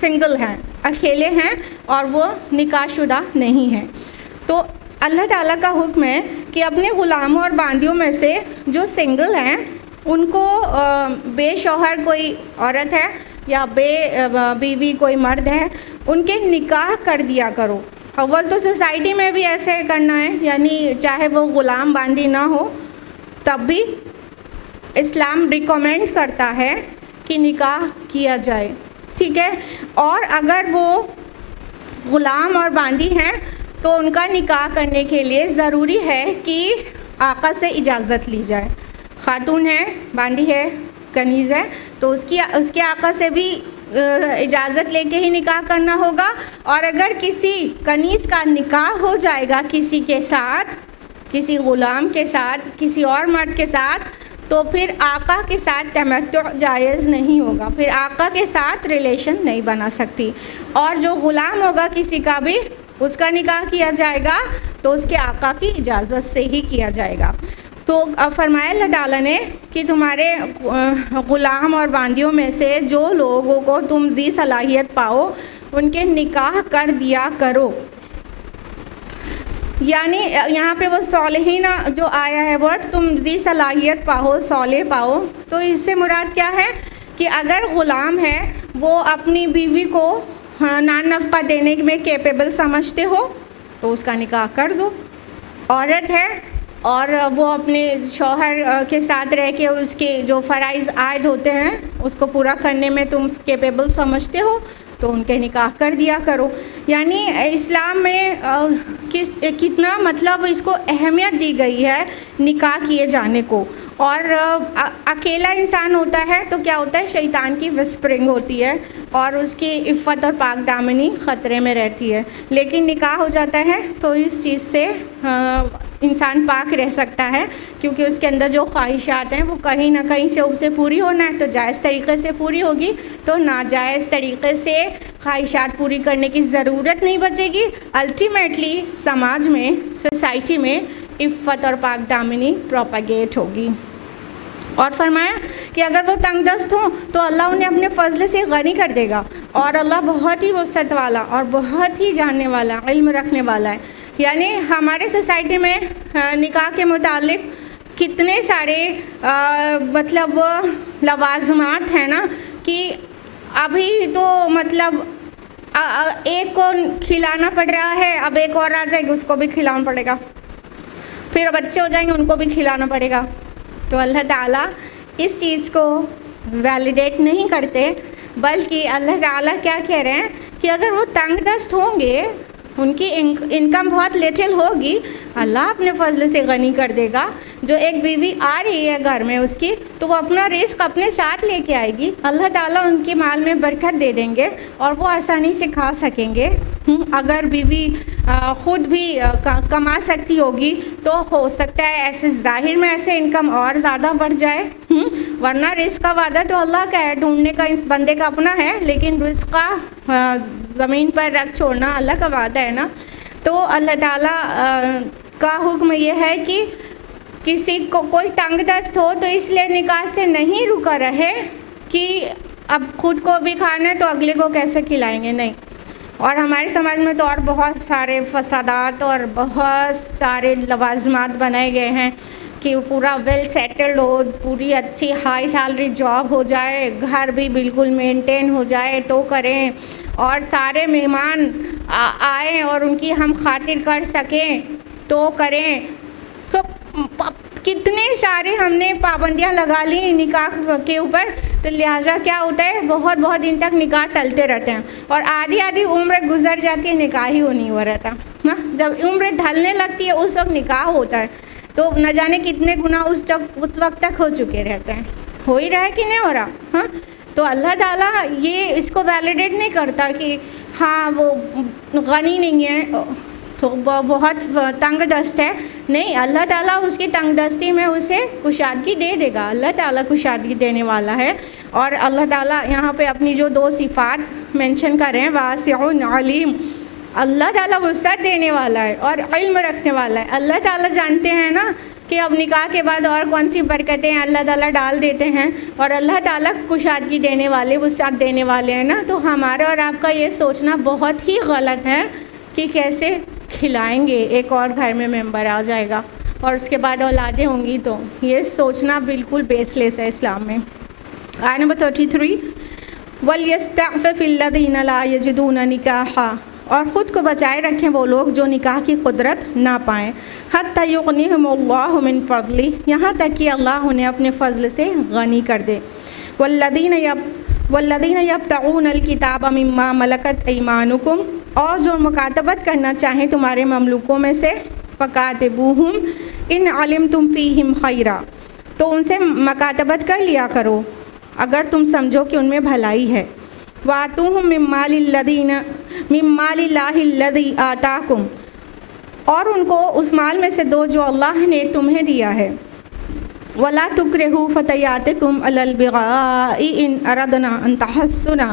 Single ہیں، اکیلے ہیں اور وہ نکاح شدہ نہیں ہیں۔ تو اللہ تعالیٰ کا حکم ہے کہ اپنے غلاموں اور باندیوں میں سے جو سنگل ہیں ان کو بے شوہر کوئی عورت ہے یا بے بیوی کوئی مرد ہے، ان کے نکاح کر دیا کرو۔ اول تو سوسائٹی میں بھی ایسے کرنا ہے، یعنی چاہے وہ غلام باندی نہ ہو تب بھی اسلام ریکمینڈ کرتا ہے کہ نکاح کیا جائے، ٹھیک ہے۔ اور اگر وہ غلام اور باندی ہیں تو ان کا نکاح کرنے کے لیے ضروری ہے کہ آقا سے اجازت لی جائے۔ خاتون ہے، باندی ہے، کنیز ہے، تو اس کے آقا سے بھی اجازت لے کے ہی نکاح کرنا ہوگا۔ اور اگر کسی کنیز کا نکاح ہو جائے گا کسی کے ساتھ، کسی غلام کے ساتھ، کسی اور مرد کے ساتھ، تو پھر آقا کے ساتھ تمتع جائز نہیں ہوگا، پھر آقا کے ساتھ ریلیشن نہیں بنا سکتی۔ اور جو غلام ہوگا کسی کا بھی، اس کا نکاح کیا جائے گا تو اس کے آقا کی اجازت سے ہی کیا جائے گا۔ تو فرمایا اللہ تعالیٰ نے کہ تمہارے غلام اور باندیوں میں سے جو لوگوں کو تم ذی صلاحیت پاؤ ان کے نکاح کر دیا کرو۔ یعنی یہاں پہ وہ صالحین جو آیا ہے ورڈ، تم ذی صلاحیت پاؤ، صالح پاؤ، تو اس سے مراد کیا ہے کہ اگر غلام ہے وہ اپنی بیوی کو نان نفقہ دینے میں کیپیبل سمجھتے ہو تو اس کا نکاح کر دو۔ عورت ہے اور وہ اپنے شوہر کے ساتھ رہ کے اس کے جو فرائض عائد ہوتے ہیں اس کو پورا کرنے میں تم کیپیبل سمجھتے ہو تو ان کے نکاح کر دیا کرو۔ یعنی اسلام میں کتنا مطلب اس کو اہمیت دی گئی ہے نکاح کیے جانے کو۔ اور اکیلا انسان ہوتا ہے تو کیا ہوتا ہے، شیطان کی وسپرنگ ہوتی ہے اور اس کی عفت اور پاک دامنی خطرے میں رہتی ہے۔ لیکن نکاح ہو جاتا ہے تو اس چیز سے انسان پاک رہ سکتا ہے، کیونکہ اس کے اندر جو خواہشات ہیں وہ کہیں نہ کہیں سے اسے پوری ہونا ہے تو جائز طریقے سے پوری ہوگی، تو ناجائز طریقے سے خواہشات پوری کرنے کی ضرورت نہیں بچے گی۔ الٹیمیٹلی سماج میں، سوسائٹی میں عفت اور پاک دامنی پروپیگیٹ ہوگی۔ اور فرمایا کہ اگر وہ تنگ دست ہوں تو اللہ انہیں اپنے فضل سے غنی کر دے گا، اور اللہ بہت ہی وسعت والا اور بہت ہی جاننے والا، علم رکھنے والا ہے۔ یعنی ہمارے سوسائٹی میں نکاح کے متعلق کتنے سارے مطلب لوازمات ہیں نا، کہ ابھی تو مطلب ایک کو کھلانا پڑ رہا ہے، اب ایک اور آ جائے گی اس کو بھی کھلانا پڑے گا، پھر بچے ہو جائیں گے ان کو بھی کھلانا پڑے گا۔ تو اللہ تعالیٰ اس چیز کو ویلیڈیٹ نہیں کرتے، بلکہ اللہ تعالیٰ کیا کہہ رہے ہیں کہ اگر وہ تنگ دست ہوں گے، ان کی انکم بہت لیٹل ہوگی، اللہ اپنے فضل سے غنی کر دے گا۔ جو ایک بیوی آ رہی ہے گھر میں اس کی، تو وہ اپنا رزق اپنے ساتھ لے کے آئے گی، اللہ تعالیٰ ان کے مال میں برکت دے دیں گے اور وہ آسانی سے کھا سکیں گے۔ اگر بیوی خود بھی کما سکتی ہوگی تو ہو سکتا ہے ایسے ظاہر میں ایسے انکم اور زیادہ بڑھ جائے، ورنہ رزق کا وعدہ تو اللہ کا ہے، ڈھونڈنے کا اس بندے کا اپنا ہے، لیکن رزق کا زمین پر رکھ چھوڑنا اللہ کا وعدہ ہے نا۔ تو اللہ تعالیٰ کا حکم یہ ہے کہ کسی کو کوئی تنگ دست ہو تو اس لیے نکاح سے نہیں رکا رہے کہ اب خود کو بھی کھانا ہے تو اگلے کو کیسے کھلائیں گے، نہیں۔ اور ہمارے سماج میں تو اور بہت سارے فسادات اور بہت سارے لوازمات بنائے گئے ہیں کہ پورا ویل سیٹلڈ ہو، پوری اچھی ہائی سیلری جاب ہو جائے، گھر بھی بالکل مینٹین ہو جائے تو کریں، اور سارے مہمان آئیں اور ان کی ہم خاطر کر سکیں تو کریں۔ تو کتنے سارے ہم نے پابندیاں لگا لی نکاح کے اوپر، تو لہٰذا کیا ہوتا ہے بہت بہت دن تک نکاح ٹلتے رہتے ہیں، اور آدھی آدھی عمر گزر جاتی ہے نکاح ہی نہیں ہو رہتا۔ جب عمر ڈھلنے لگتی ہے اس وقت نکاح ہوتا ہے، تو نہ جانے کتنے گناہ اس وقت تک ہو چکے رہتے ہیں، ہو ہی رہا ہے کہ نہیں ہو رہا۔ ہاں، تو اللہ تعالیٰ یہ اس کو ویلیڈیٹ نہیں کرتا کہ ہاں وہ غنی نہیں ہے تو بہت تنگ دست ہے، نہیں، اللہ تعالیٰ اس کی تنگ دستی میں اسے کشادگی دے دے گا، اللہ تعالیٰ کشادگی دینے والا ہے۔ اور اللہ تعالیٰ یہاں پہ اپنی جو دو صفات مینشن کر رہے ہیں، واسع علیم، اللہ تعالیٰ وسعت دینے والا ہے اور علم رکھنے والا ہے. اللہ تعالیٰ جانتے ہیں نا کہ اب نکاح کے بعد اور کون سی برکتیں اللہ تعالیٰ ڈال دیتے ہیں, اور اللہ تعالیٰ کشادگی دینے والے, وسعت دینے والے ہیں نا. تو ہمارا اور آپ کا یہ سوچنا بہت ہی غلط ہے کہ کیسے کھلائیں گے, ایک اور گھر میں ممبر آ جائے گا اور اس کے بعد اولادیں ہوں گی, تو یہ سوچنا بالکل بیس لیس ہے اسلام میں. آیت نمبر 33, وَلْيَسْتَعْفِفِ الَّذِينَ لَا يَجِدُونَ نِكَاحًا, اور خود کو بچائے رکھیں وہ لوگ جو نکاح کی قدرت نہ پائیں. حَتَّى يُغْنِيهُمُ اللَّهُ مِنْ فَضْلِهِ, یہاں تک کہ اللہ انہیں اپنے فضل سے غنی کر دے. وَالَّذِينَ يَبْتَغُونَ الْكِتَابَ مِمَّا مَلَكَتْ أَيْمَانُكُمْ, اور جو مکاتبت کرنا چاہیں تمہارے مملوکوں میں سے, فَكَاتِبُوهُمْ إِنْ عَلِمْتُمْ فِيهِمْ خَيْرًا, تو ان سے مکاتبت کر لیا کرو اگر تم سمجھو کہ ان میں بھلائی ہے. وَآتُوهُم مِّن مَّالِ اللَّهِ الَّذِي آتَاكُمْ, اور ان کو اس مال میں سے دو جو اللہ نے تمہیں دیا ہے. وَلَا تُكْرِهُوا فَتَيَاتِكُمْ عَلَى الْبِغَاءِ إِنْ أَرَدْنَا أَن تَحَصُّنَا,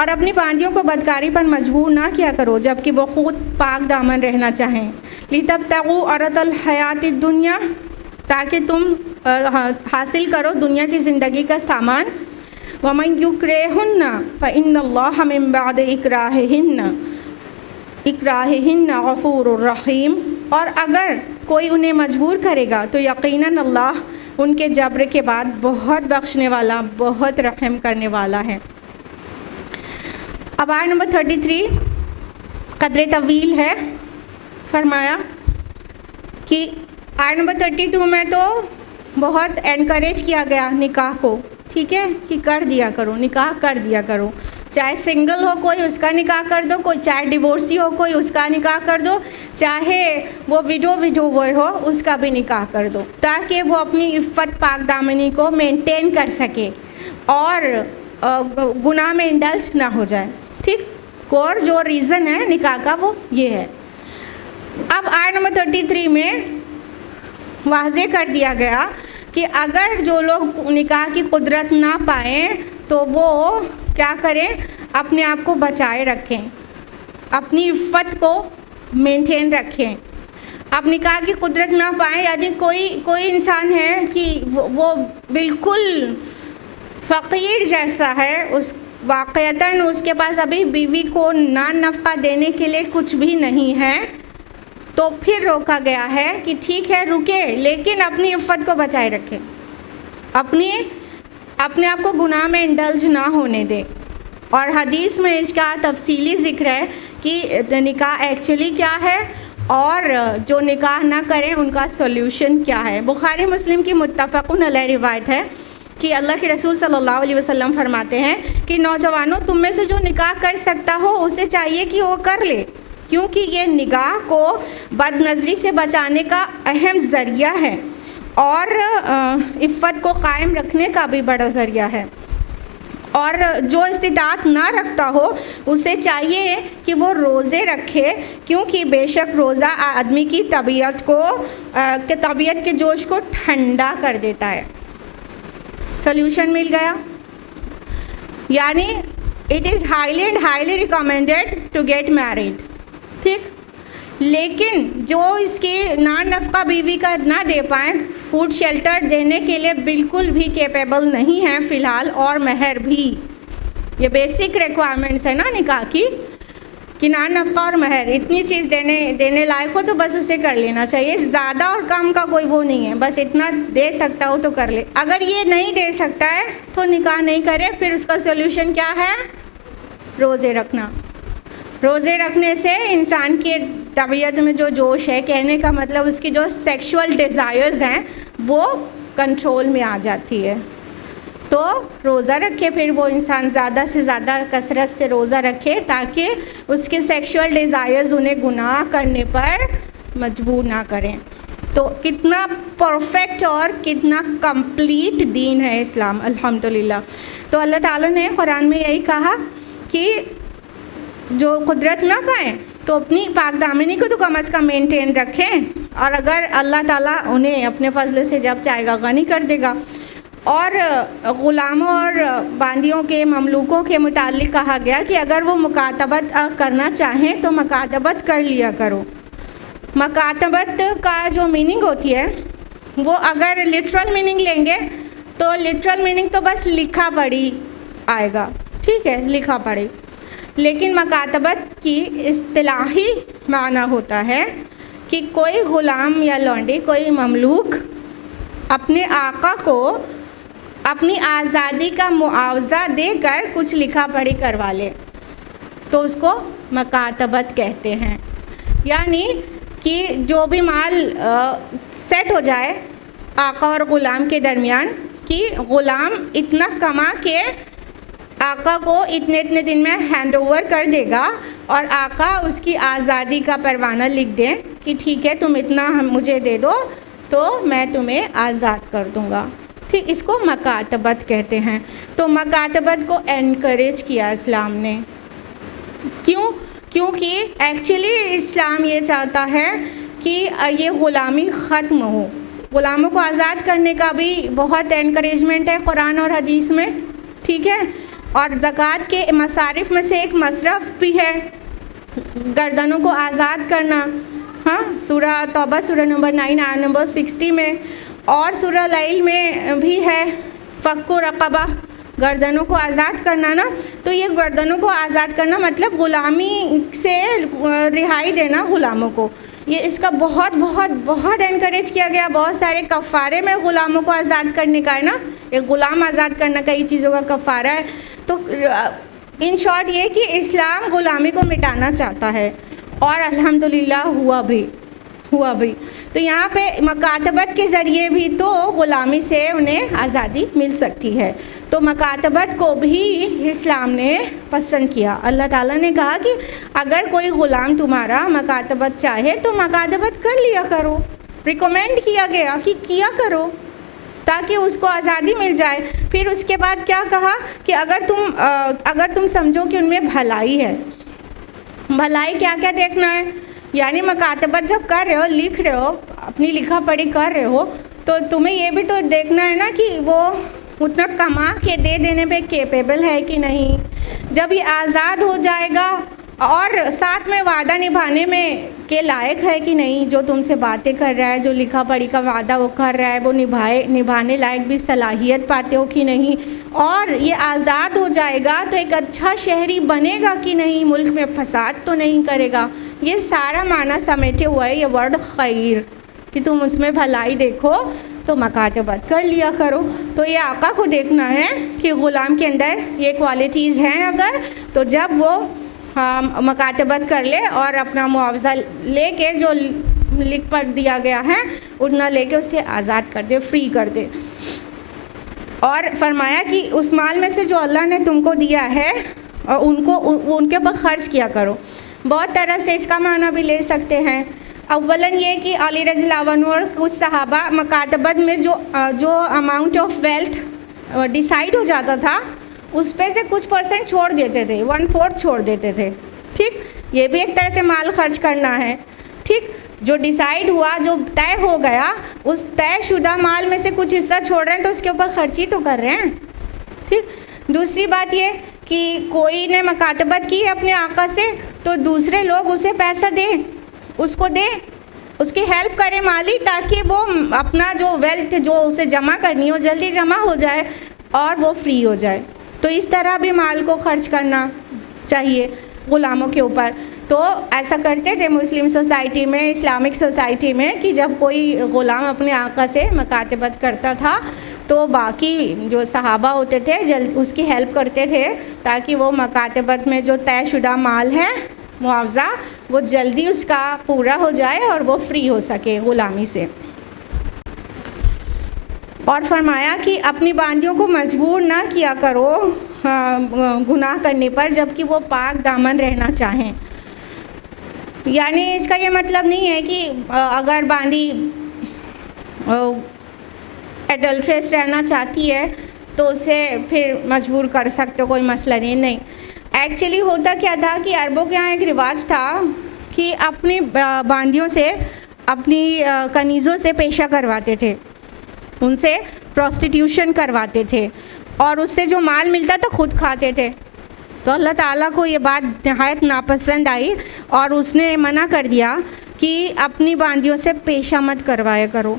اور اپنی باندیوں کو بدکاری پر مجبور نہ کیا کرو جبکہ وہ خود پاک دامن رہنا چاہیں. لِتَبْتَغُوا عَرَضَ الْحَيَاةِ الدُّنْيَا, تاکہ تم حاصل کرو دنیا کی زندگی کا سامان. وَمَن يُكْرِهُنَّ فَإِنَّ اللَّهَ مِن بَعْدِ إِكْرَاهِهِنَّ غَفُورٌ رَحِيمٌ, اور اگر کوئی انہیں مجبور کرے گا تو یقیناً اللہ ان کے جبر کے بعد بہت بخشنے والا, بہت رحم کرنے والا ہے. اب آیت نمبر 33 قدر طویل ہے. فرمایا کہ آیت نمبر 32 میں تو بہت انکریج کیا گیا نکاح کو, ٹھیک ہے, کہ کر دیا کرو, نکاح کر دیا کرو, چاہے سنگل ہو کوئی اس کا نکاح کر دو, کوئی چاہے ڈیورسی ہو کوئی اس کا نکاح کر دو, چاہے وہ وڈوور ہو اس کا بھی نکاح کر دو, تاکہ وہ اپنی عفت پاک دامنی کو مینٹین کر سکے اور گناہ میں انڈلج نہ ہو جائے. ٹھیک, اور جو ریزن ہے نکاح کا وہ یہ ہے. اب آیت نمبر 33 میں واضح کر دیا گیا کہ اگر جو لوگ نکاح کی قدرت نہ پائیں تو وہ کیا کریں, اپنے آپ کو بچائے رکھیں, اپنی عفت کو مینٹین رکھیں. اب نکاح کی قدرت نہ پائیں یعنی کوئی انسان ہے کہ وہ بالکل فقیر جیسا ہے, اس واقعتاً اس کے پاس ابھی بیوی کو نان نفقہ دینے کے لیے کچھ بھی نہیں ہے, تو پھر روکا گیا ہے کہ ٹھیک ہے رکے لیکن اپنی عفت کو بچائے رکھے, اپنے آپ کو گناہ میں انڈلج نہ ہونے دے. اور حدیث میں اس کا تفصیلی ذکر ہے کہ نکاح ایکچولی کیا ہے اور جو نکاح نہ کریں ان کا سولوشن کیا ہے. بخاری مسلم کی متفقن علیہ روایت ہے کہ اللہ کے رسول صلی اللہ علیہ وسلم فرماتے ہیں کہ نوجوانوں تم میں سے جو نکاح کر سکتا ہو اسے چاہیے کہ وہ کر لے, کیونکہ یہ نگاہ کو بد نظری سے بچانے کا اہم ذریعہ ہے اور عفت کو قائم رکھنے کا بھی بڑا ذریعہ ہے. اور جو استطاعت نہ رکھتا ہو اسے چاہیے کہ وہ روزے رکھے, کیونکہ بے شک روزہ آدمی کی طبیعت کے جوش کو ٹھنڈا کر دیتا ہے. سلیوشن مل گیا, یعنی it is highly recommended to get married. ٹھیک, لیکن جو اس کی نان نفقہ بیوی کا نہ دے پائیں, فوڈ شیلٹر دینے کے لیے بالکل بھی کیپیبل نہیں ہیں فی الحال, اور مہر بھی, یہ بیسک ریکوائرمنٹس ہے نا نکاح کی کہ نان نفقہ اور مہر, اتنی چیز دینے لائق ہو تو بس اسے کر لینا چاہیے. زیادہ اور کم کا کوئی وہ نہیں ہے, بس اتنا دے سکتا ہو تو کر لے. اگر یہ نہیں دے سکتا ہے تو نکاح نہیں کرے. پھر اس کا سولوشن کیا ہے, روزے رکھنا. روزے رکھنے سے انسان کی طبیعت میں جو جوش ہے, کہنے کا مطلب اس کی جو سیکشول ڈیزائرز ہیں وہ کنٹرول میں آ جاتی ہے. تو روزہ رکھے, پھر وہ انسان زیادہ سے زیادہ کثرت سے روزہ رکھے تاکہ اس کے سیکشول ڈیزائرز انہیں گناہ کرنے پر مجبور نہ کریں. تو کتنا پرفیکٹ اور کتنا کمپلیٹ دین ہے اسلام, الحمدللہ. تو اللہ تعالیٰ نے قرآن میں یہی کہا کہ جو قدرت نہ پائیں تو اپنی پاک دامنی کو تو کم از کم مینٹین رکھیں, اور اگر اللہ تعالیٰ انہیں اپنے فضل سے جب چاہے گا غنی کر دے گا. اور غلاموں اور باندیوں کے مملوکوں کے متعلق کہا گیا کہ اگر وہ مکاتبت کرنا چاہیں تو مکاتبت کر لیا کرو۔ مکاتبت کا جو میننگ ہوتی ہے وہ اگر لٹرل میننگ لیں گے تو لٹرل میننگ تو بس لکھا پڑھی آئے گا، ٹھیک ہے، لکھا پڑھی۔ لیکن مکاتبت کی اصطلاحی معنی ہوتا ہے کہ کوئی غلام یا لونڈی، کوئی مملوک اپنے آقا کو اپنی آزادی کا معاوضہ دے کر کچھ لکھا پڑھی کروا لے تو اس کو مکاتبت کہتے ہیں۔ یعنی کہ جو بھی مال سیٹ ہو جائے آقا اور غلام کے درمیان کہ غلام اتنا کما کے آقا کو اتنے دن میں ہینڈ اوور کر دے گا اور آقا اس کی آزادی کا پروانہ لکھ دیں کہ ٹھیک ہے تم اتنا مجھے دے دو تو میں تمہیں آزاد کر دوں گا، ٹھیک، اس کو مکاتبت کہتے ہیں۔ تو مکاتبت کو انکریج کیا اسلام نے، کیونکہ ایکچولی اسلام یہ چاہتا ہے کہ یہ غلامی ختم ہو۔ غلاموں کو آزاد کرنے کا بھی بہت انکریجمنٹ ہے قرآن اور حدیث میں، ٹھیک ہے، اور زکوٰۃ کے مصارف میں سے ایک مصرف بھی ہے گردنوں کو آزاد کرنا، ہاں، سورہ توبہ سورہ نمبر 9 آیت نمبر 60 میں، اور سورہ لیل میں بھی ہے فک رقبہ، گردنوں کو آزاد کرنا نا۔ تو یہ گردنوں کو آزاد کرنا مطلب غلامی سے رہائی دینا غلاموں کو، یہ اس کا بہت بہت بہت انکریج کیا گیا۔ بہت سارے کفارے میں غلاموں کو آزاد کرنے کا ہے نا، ایک غلام آزاد کرنا کئی چیزوں کا کفارہ ہے۔ تو ان شارٹ یہ کہ اسلام غلامی کو مٹانا چاہتا ہے اور الحمدللہ ہوا بھی۔ تو یہاں پہ مکاتبت کے ذریعے بھی تو غلامی سے انہیں آزادی مل سکتی ہے۔ تو مکاتبت کو بھی اسلام نے پسند کیا۔ اللہ تعالیٰ نے کہا کہ اگر کوئی غلام تمہارا مکاتبت چاہے تو مکاتبت کر لیا کرو، ریکمینڈ کیا گیا کہ کیا کرو تاکہ اس کو آزادی مل جائے۔ پھر اس کے بعد کیا کہا کہ اگر تم سمجھو کہ ان میں بھلائی ہے، بھلائی کیا کیا دیکھنا ہے، یعنی مکاتبت جب کر رہے ہو، لکھ رہے ہو، اپنی لکھا پڑھی کر رہے ہو تو تمہیں یہ بھی تو دیکھنا ہے نا کہ وہ اتنا کما کے دے دینے پہ کیپیبل ہے کہ نہیں۔ جب یہ آزاد ہو جائے گا اور ساتھ میں وعدہ نبھانے میں کے لائق ہے کہ نہیں، جو تم سے باتیں کر رہا ہے، جو لکھا پڑھی کا وعدہ وہ کر رہا ہے، وہ نبھانے لائق بھی صلاحیت پاتے ہو کہ نہیں، اور یہ آزاد ہو جائے گا تو ایک اچھا شہری بنے گا کہ نہیں، ملک میں فساد تو نہیں کرے گا۔ یہ سارا معنی سمیٹے ہوا ہے یہ ورڈ خیر، کہ تم اس میں بھلائی دیکھو تو مکاتبت کر لیا کرو۔ تو یہ آقا کو دیکھنا ہے کہ غلام کے اندر یہ کوالٹیز ہیں اگر، تو جب وہ مکاتبت کر لے اور اپنا معاوضہ لے کے جو لکھ پڑھ دیا گیا ہے اتنا لے کے اسے آزاد کر دے، فری کر دے۔ اور فرمایا کہ اس مال میں سے جو اللہ نے تم کو دیا ہے اور ان کے اوپر خرچ کیا کرو۔ بہت طرح سے اس کا معنی بھی لے سکتے ہیں۔ اولاً یہ کہ علی رضی اللہ عنہ اور کچھ صحابہ مکاتبت میں جو اماؤنٹ آف ویلتھ ڈیسائیڈ ہو جاتا تھا اس پہ سے کچھ پرسنٹ چھوڑ دیتے تھے، 1/4 چھوڑ دیتے تھے، ٹھیک، یہ بھی ایک طرح سے مال خرچ کرنا ہے، ٹھیک، جو ڈیسائیڈ ہوا، جو طے ہو گیا، اس طے شدہ مال میں سے کچھ حصہ چھوڑ رہے ہیں تو اس کے اوپر خرچی تو کر رہے ہیں، ٹھیک۔ دوسری بات یہ کہ کوئی نے مکاتبت کی ہے اپنے آقا سے تو دوسرے لوگ اسے پیسہ دیں، اس کو دیں، اس کی ہیلپ کریں مالی، تاکہ وہ اپنا جو ویلتھ جو اسے جمع کرنی ہے وہ جلدی جمع ہو جائے اور وہ فری ہو جائے۔ تو اس طرح بھی مال کو خرچ کرنا چاہیے غلاموں کے اوپر۔ تو ایسا کرتے تھے مسلم سوسائٹی میں، اسلامک سوسائٹی میں، کہ جب کوئی غلام اپنے آقا سے مکاتبت کرتا تھا تو باقی جو صحابہ ہوتے تھے اس کی ہیلپ کرتے تھے تاکہ وہ مکاتبت میں جو طے شدہ مال ہے معاوضہ وہ جلدی اس کا پورا ہو جائے اور وہ فری ہو سکے غلامی سے۔ اور فرمایا کہ اپنی باندیوں کو مجبور نہ کیا کرو گناہ کرنے پر جبکہ وہ پاک دامن رہنا چاہیں۔ یعنی اس کا یہ مطلب نہیں ہے کہ اگر باندی ایڈلٹریس رہنا چاہتی ہے تو اسے پھر مجبور کر سکتے، کوئی مسئلہ نہیں۔ ایکچولی ہوتا کیا تھا کہ عربوں کے یہاں ایک رواج تھا کہ اپنی باندیوں سے، اپنی کنیزوں سے پیشہ کرواتے تھے، ان سے پروسٹیٹیوشن کرواتے تھے اور اس سے جو مال ملتا تو خود کھاتے تھے. تو اللہ تعالیٰ کو یہ بات نہایت ناپسند آئی اور اس نے منع کر دیا کہ اپنی باندیوں سے پیشہ مت کروایا کرو.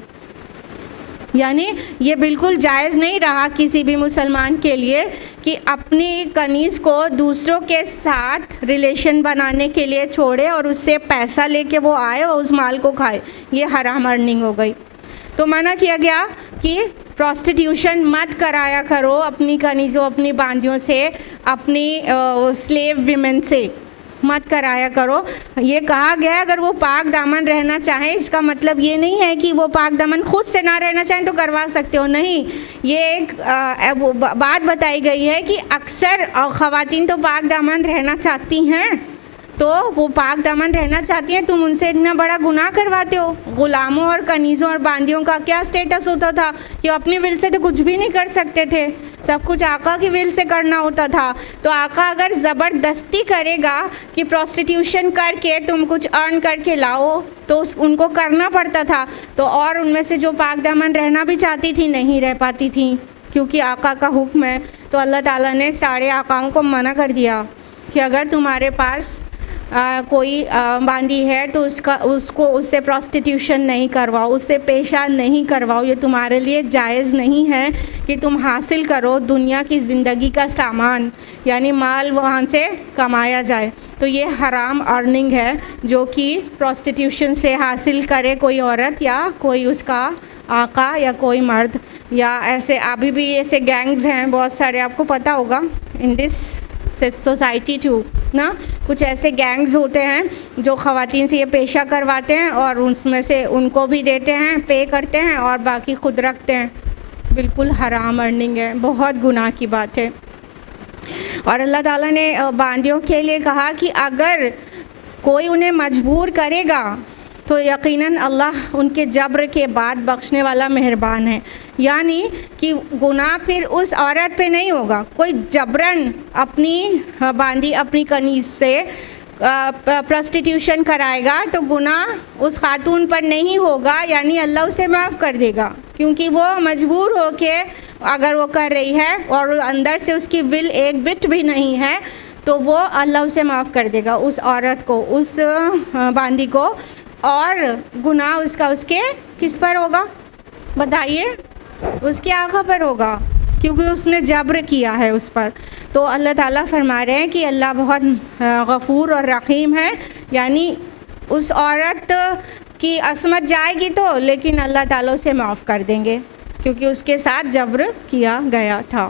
یعنی یہ بالکل جائز نہیں رہا کسی بھی مسلمان کے لیے کہ اپنی کنیز کو دوسروں کے ساتھ ریلیشن بنانے کے لیے چھوڑے اور اس سے پیسہ لے کے وہ آئے اور اس مال کو کھائے. یہ حرام ارننگ ہو گئی. تو منع کیا گیا کہ پروسٹیٹیوشن مت کرایا کرو اپنی کنیزوں اپنی باندیوں سے, اپنی سلیو ویمن سے مت کرایا کرو. یہ کہا گیا اگر وہ پاک دامن رہنا چاہیں, اس کا مطلب یہ نہیں ہے کہ وہ پاک دامن خود سے نہ رہنا چاہیں تو کروا سکتے ہو, نہیں. یہ ایک بات بتائی گئی ہے کہ اکثر خواتین تو پاک دامن رہنا چاہتی ہیں, تو وہ پاک دامن رہنا چاہتی ہیں, تم ان سے اتنا بڑا گناہ کرواتے ہو. غلاموں اور کنیزوں اور باندیوں کا کیا سٹیٹس ہوتا تھا کہ اپنی ول سے تو کچھ بھی نہیں کر سکتے تھے, سب کچھ آقا کی ول سے کرنا ہوتا تھا. تو آقا اگر زبردستی کرے گا کہ پروسٹیٹیوشن کر کے تم کچھ ارن کر کے لاؤ تو ان کو کرنا پڑتا تھا. تو اور ان میں سے جو پاک دامن رہنا بھی چاہتی تھی نہیں رہ پاتی تھیں کیونکہ آقا کا حکم ہے. تو اللہ تعالیٰ نے سارے آقاؤں کو منع کر دیا کہ اگر تمہارے پاس کوئی باندی ہے تو اس سے پروسٹیٹیوشن نہیں کرواؤ, اس سے پیشہ نہیں کرواؤ. یہ تمہارے لیے جائز نہیں ہے کہ تم حاصل کرو دنیا کی زندگی کا سامان, یعنی مال وہاں سے کمایا جائے. تو یہ حرام ارننگ ہے جو کہ پروسٹیٹیوشن سے حاصل کرے کوئی عورت یا کوئی اس کا آقا یا کوئی مرد, یا ایسے ابھی بھی ایسے گینگز ہیں بہت سارے, آپ کو پتہ ہوگا ان دس سوسائٹی ٹو نا, کچھ ایسے گینگز ہوتے ہیں جو خواتین سے یہ پیشہ کرواتے ہیں اور اس میں سے ان کو بھی دیتے ہیں, پے کرتے ہیں اور باقی خود رکھتے ہیں. بالکل حرام ارننگ ہے, بہت گناہ کی بات ہے. اور اللہ تعالیٰ نے باندیوں کے لیے کہا کہ اگر کوئی انہیں مجبور کرے گا تو یقیناً اللہ ان کے جبر کے بعد بخشنے والا مہربان ہے. یعنی کہ گناہ پھر اس عورت پہ نہیں ہوگا, کوئی جبراً اپنی باندی اپنی کنیز سے پروسٹیٹیوشن کرائے گا تو گناہ اس خاتون پر نہیں ہوگا, یعنی اللہ اسے معاف کر دے گا کیونکہ وہ مجبور ہو کے اگر وہ کر رہی ہے اور اندر سے اس کی ول ایک بٹ بھی نہیں ہے تو وہ اللہ اسے معاف کر دے گا, اس عورت کو, اس باندی کو. اور گناہ اس کے کس پر ہوگا بتائیے؟ اس کے آقا پر ہوگا کیونکہ اس نے جبر کیا ہے اس پر. تو اللہ تعالیٰ فرما رہے ہیں کہ اللہ بہت غفور اور رحیم ہے, یعنی اس عورت کی عصمت جائے گی تو لیکن اللہ تعالیٰ اسے معاف کر دیں گے کیونکہ اس کے ساتھ جبر کیا گیا تھا.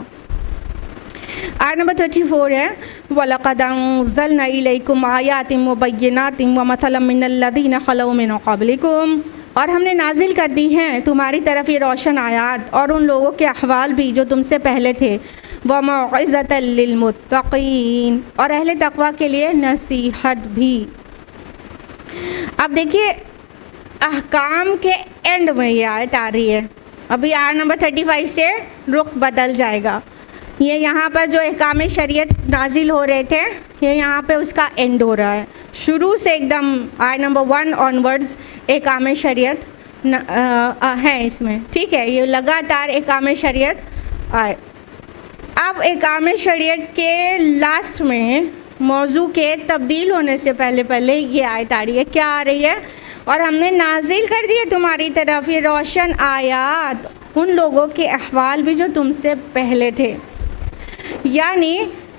آیت نمبر 34 ہے وَلَقَدْ أَنزَلْنَا إِلَيْكُمْ آيَاتٍ مُبَيِّنَاتٍ وَمَثَلًا مِّنَ الَّذِينَ خَلَوْا مِن قَبْلِكُمْ, اور ہم نے نازل کر دی ہیں تمہاری طرف یہ روشن آیات اور ان لوگوں کے احوال بھی جو تم سے پہلے تھے. وَمَوْعِظَةً لِّلْمُتَّقِينَ, اور اہل تقویٰ کے لیے نصیحت بھی. اب دیکھیے احکام کے اینڈ میں یہ آیت آ رہی ہے. ابھی آیت نمبر 35 سے رخ بدل جائے گا. یہ یہاں پر جو احکام شریعت نازل ہو رہے تھے یہ یہاں پہ اس کا اینڈ ہو رہا ہے. شروع سے ایک دم آیت نمبر 1 آنورڈز احکام شریعت ہیں اس میں, ٹھیک ہے. یہ لگاتار احکام شریعت آئے. اب احکام شریعت کے لاسٹ میں موضوع کے تبدیل ہونے سے پہلے یہ آیت آ رہی ہے. کیا آ رہی ہے؟ اور ہم نے نازل کر دی ہے تمہاری طرف یہ روشن آیات ان لوگوں کے احوال بھی جو تم سے پہلے تھے. یعنی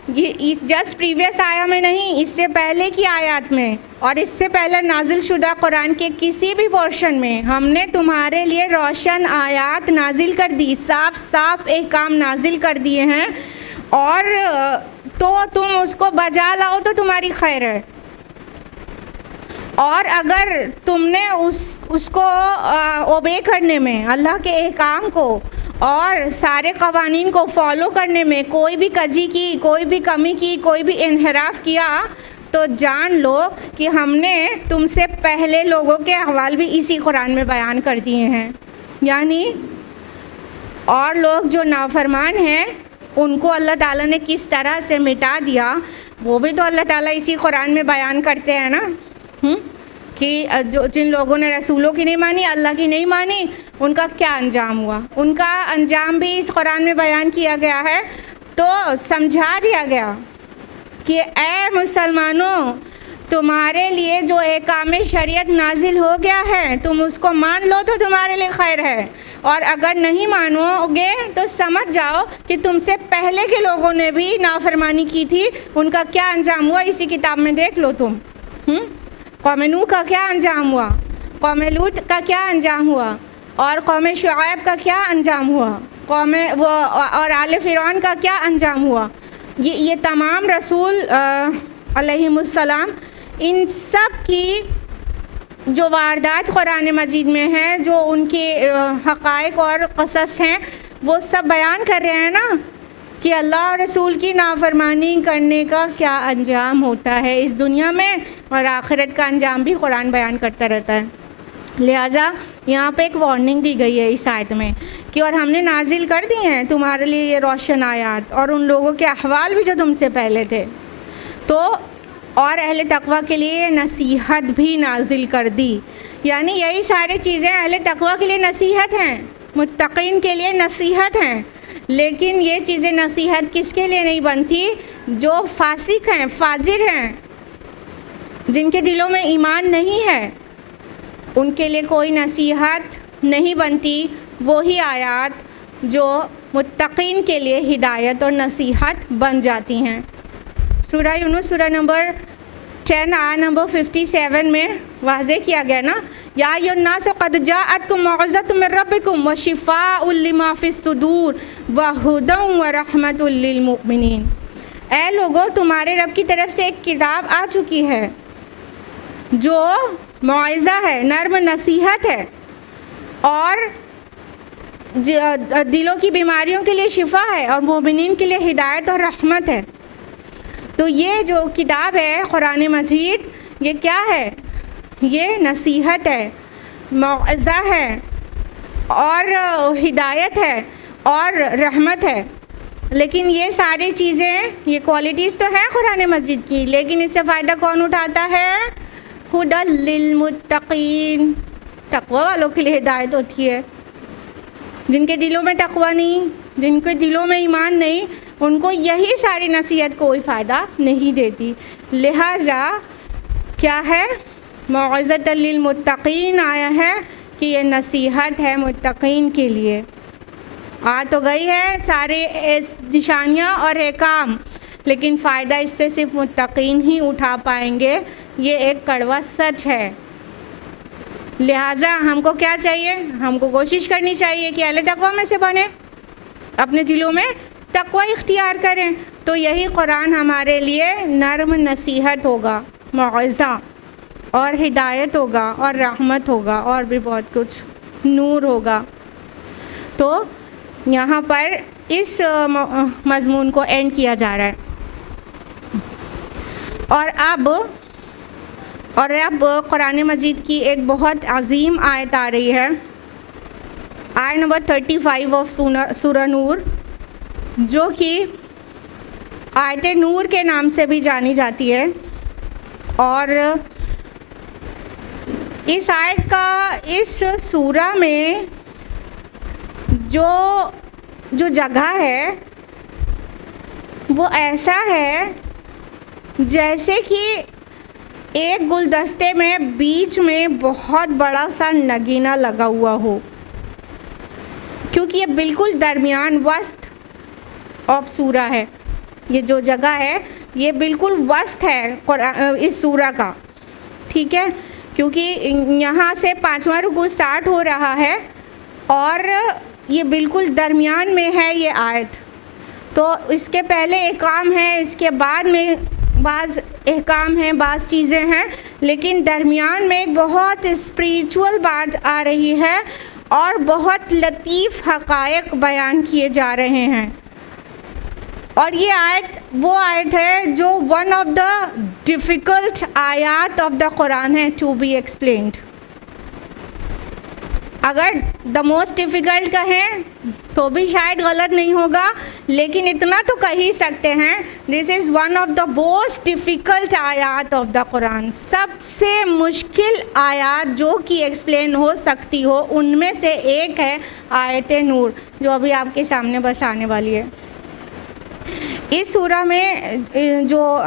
جسٹ پریویس آیا میں نہیں, اس سے پہلے کی آیات میں اور اس سے پہلے نازل شدہ قرآن کے کسی بھی پورشن میں ہم نے تمہارے لیے روشن آیات نازل کر دی, صاف صاف احکام نازل کر دیے ہیں, اور تو تم اس کو بجا لاؤ تو تمہاری خیر ہے. اور اگر تم نے اس کو اوبے کرنے میں, اللہ کے احکام کو اور سارے قوانین کو فالو کرنے میں کوئی بھی کجی کی, کوئی بھی کمی کی, کوئی بھی انحراف کیا تو جان لو کہ ہم نے تم سے پہلے لوگوں کے احوال بھی اسی قرآن میں بیان کر دیے ہیں. یعنی اور لوگ جو نافرمان ہیں ان کو اللہ تعالیٰ نے کس طرح سے مٹا دیا وہ بھی تو اللہ تعالیٰ اسی قرآن میں بیان کرتے ہیں نا. کہ جن لوگوں نے رسولوں کی نہیں مانی، اللہ کی نہیں مانی، ان کا کیا انجام ہوا. ان کا انجام بھی اس قرآن میں بیان کیا گیا ہے. تو سمجھا دیا گیا کہ اے مسلمانوں، تمہارے لیے جو احکام شریعت نازل ہو گیا ہے تم اس کو مان لو تو تمہارے لیے خیر ہے، اور اگر نہیں مانو گے تو سمجھ جاؤ کہ تم سے پہلے کے لوگوں نے بھی نافرمانی کی تھی، ان کا کیا انجام ہوا اسی کتاب میں دیکھ لو تم. قوم نوح کا کیا انجام ہوا، قوم لوط کا کیا انجام ہوا، اور قوم شعیب کا کیا انجام ہوا، اور آل فرعون کا کیا انجام ہوا. یہ تمام رسول علیہم السلام، ان سب کی جو واردات قرآن مجید میں ہیں، جو ان کے حقائق اور قصص ہیں، وہ سب بیان کر رہے ہیں نا کہ اللہ اور رسول کی نافرمانی کرنے کا کیا انجام ہوتا ہے اس دنیا میں، اور آخرت کا انجام بھی قرآن بیان کرتا رہتا ہے. لہٰذا یہاں پہ ایک وارننگ دی گئی ہے اس آیت میں کہ اور ہم نے نازل کر دی ہیں تمہارے لیے یہ روشن آیات، اور ان لوگوں کے احوال بھی جو تم سے پہلے تھے، تو اور اہل تقویٰ کے لیے نصیحت بھی نازل کر دی. یعنی یہی ساری چیزیں اہل تقویٰ کے لیے نصیحت ہیں، متقین کے لیے نصیحت ہیں. لیکن یہ چیزیں نصیحت کس کے لیے نہیں بنتی؟ جو فاسق ہیں، فاجر ہیں، جن کے دلوں میں ایمان نہیں ہے، ان کے لیے کوئی نصیحت نہیں بنتی. وہی آیات جو متقین کے لیے ہدایت اور نصیحت بن جاتی ہیں. سورہ یونس سورہ نمبر 10 آیت نمبر 57 میں واضح کیا گیا نا، یا ایھا الناس قد جاءتکم موعظۃ من ربکم وشفاء لما فی الصدور وہدی ورحمۃ للمؤمنین. اے لوگو، تمہارے رب کی طرف سے ایک کتاب آ چکی ہے جو موعظہ ہے، نرم نصیحت ہے، اور دلوں کی بیماریوں کے لیے شفا ہے، اور مومنین کے لیے ہدایت اور رحمت ہے. تو یہ جو کتاب ہے قرآن مجید، یہ کیا ہے؟ یہ نصیحت ہے، موعظہ ہے، اور ہدایت ہے، اور رحمت ہے. لیکن یہ ساری چیزیں، یہ کوالٹیز تو ہیں قرآن مجید کی، لیکن اس سے فائدہ کون اٹھاتا ہے؟ ہدی للمتقین، تقوی والوں کے لیے ہدایت ہوتی ہے. جن کے دلوں میں تقوی نہیں، جن کے دلوں میں ایمان نہیں، ان کو یہی ساری نصیحت کوئی فائدہ نہیں دیتی. لہٰذا کیا ہے؟ موعظۃ للمتقین آیا ہے کہ یہ نصیحت ہے متقین کے لیے. آ تو گئی ہے سارے نشانیاں اور احکام، لیکن فائدہ اس سے صرف متقین ہی اٹھا پائیں گے. یہ ایک کڑوا سچ ہے. لہٰذا ہم کو کیا چاہیے؟ ہم کو کوشش کرنی چاہیے کہ اہل تقویٰ میں سے بنیں، اپنے دلوں میں تقوی اختیار کریں. تو یہی قرآن ہمارے لیے نرم نصیحت ہوگا، موعظہ اور ہدایت ہوگا، اور رحمت ہوگا، اور بھی بہت کچھ، نور ہوگا. تو یہاں پر اس مضمون کو اینڈ کیا جا رہا ہے. اور اب قرآن مجید کی ایک بہت عظیم آیت آ رہی ہے، آیت نمبر 35 آف سورہ نور، جو کہ آیت نور کے نام سے بھی جانی جاتی ہے. اور اس آیت کا اس سورہ میں جو جگہ ہے وہ ایسا ہے جیسے کہ ایک گلدستے میں بیچ میں بہت بڑا سا نگینہ لگا ہوا ہو، کیونکہ یہ بالکل درمیان وسط آف سورہ ہے. یہ جو جگہ ہے یہ بالکل وسط ہے اس سورہ کا، ٹھیک ہے، کیونکہ یہاں سے 5واں رکوع سٹارٹ ہو رہا ہے اور یہ بالکل درمیان میں ہے یہ آیت. تو اس کے پہلے احکام ہے، اس کے بعد میں بعض احکام ہیں، بعض چیزیں ہیں، لیکن درمیان میں ایک بہت اسپریچول بات آ رہی ہے اور بہت لطیف حقائق بیان کیے جا رہے ہیں. اور یہ آیت وہ آیت ہے جو ون آف دا ڈیفیکلٹ آیات آف دا قرآن ہے ٹو بی ایکسپلینڈ. اگر دا موسٹ ڈیفیکلٹ کہیں تو بھی شاید غلط نہیں ہوگا، لیکن اتنا تو کہہ ہی سکتے ہیں this is one of the most difficult آیات آف دا قرآن. سب سے مشکل آیات جو کہ ایکسپلین ہو سکتی ہو ان میں سے ایک ہے آیت نور، جو ابھی آپ کے سامنے بس آنے والی ہے. اس سورہ میں جو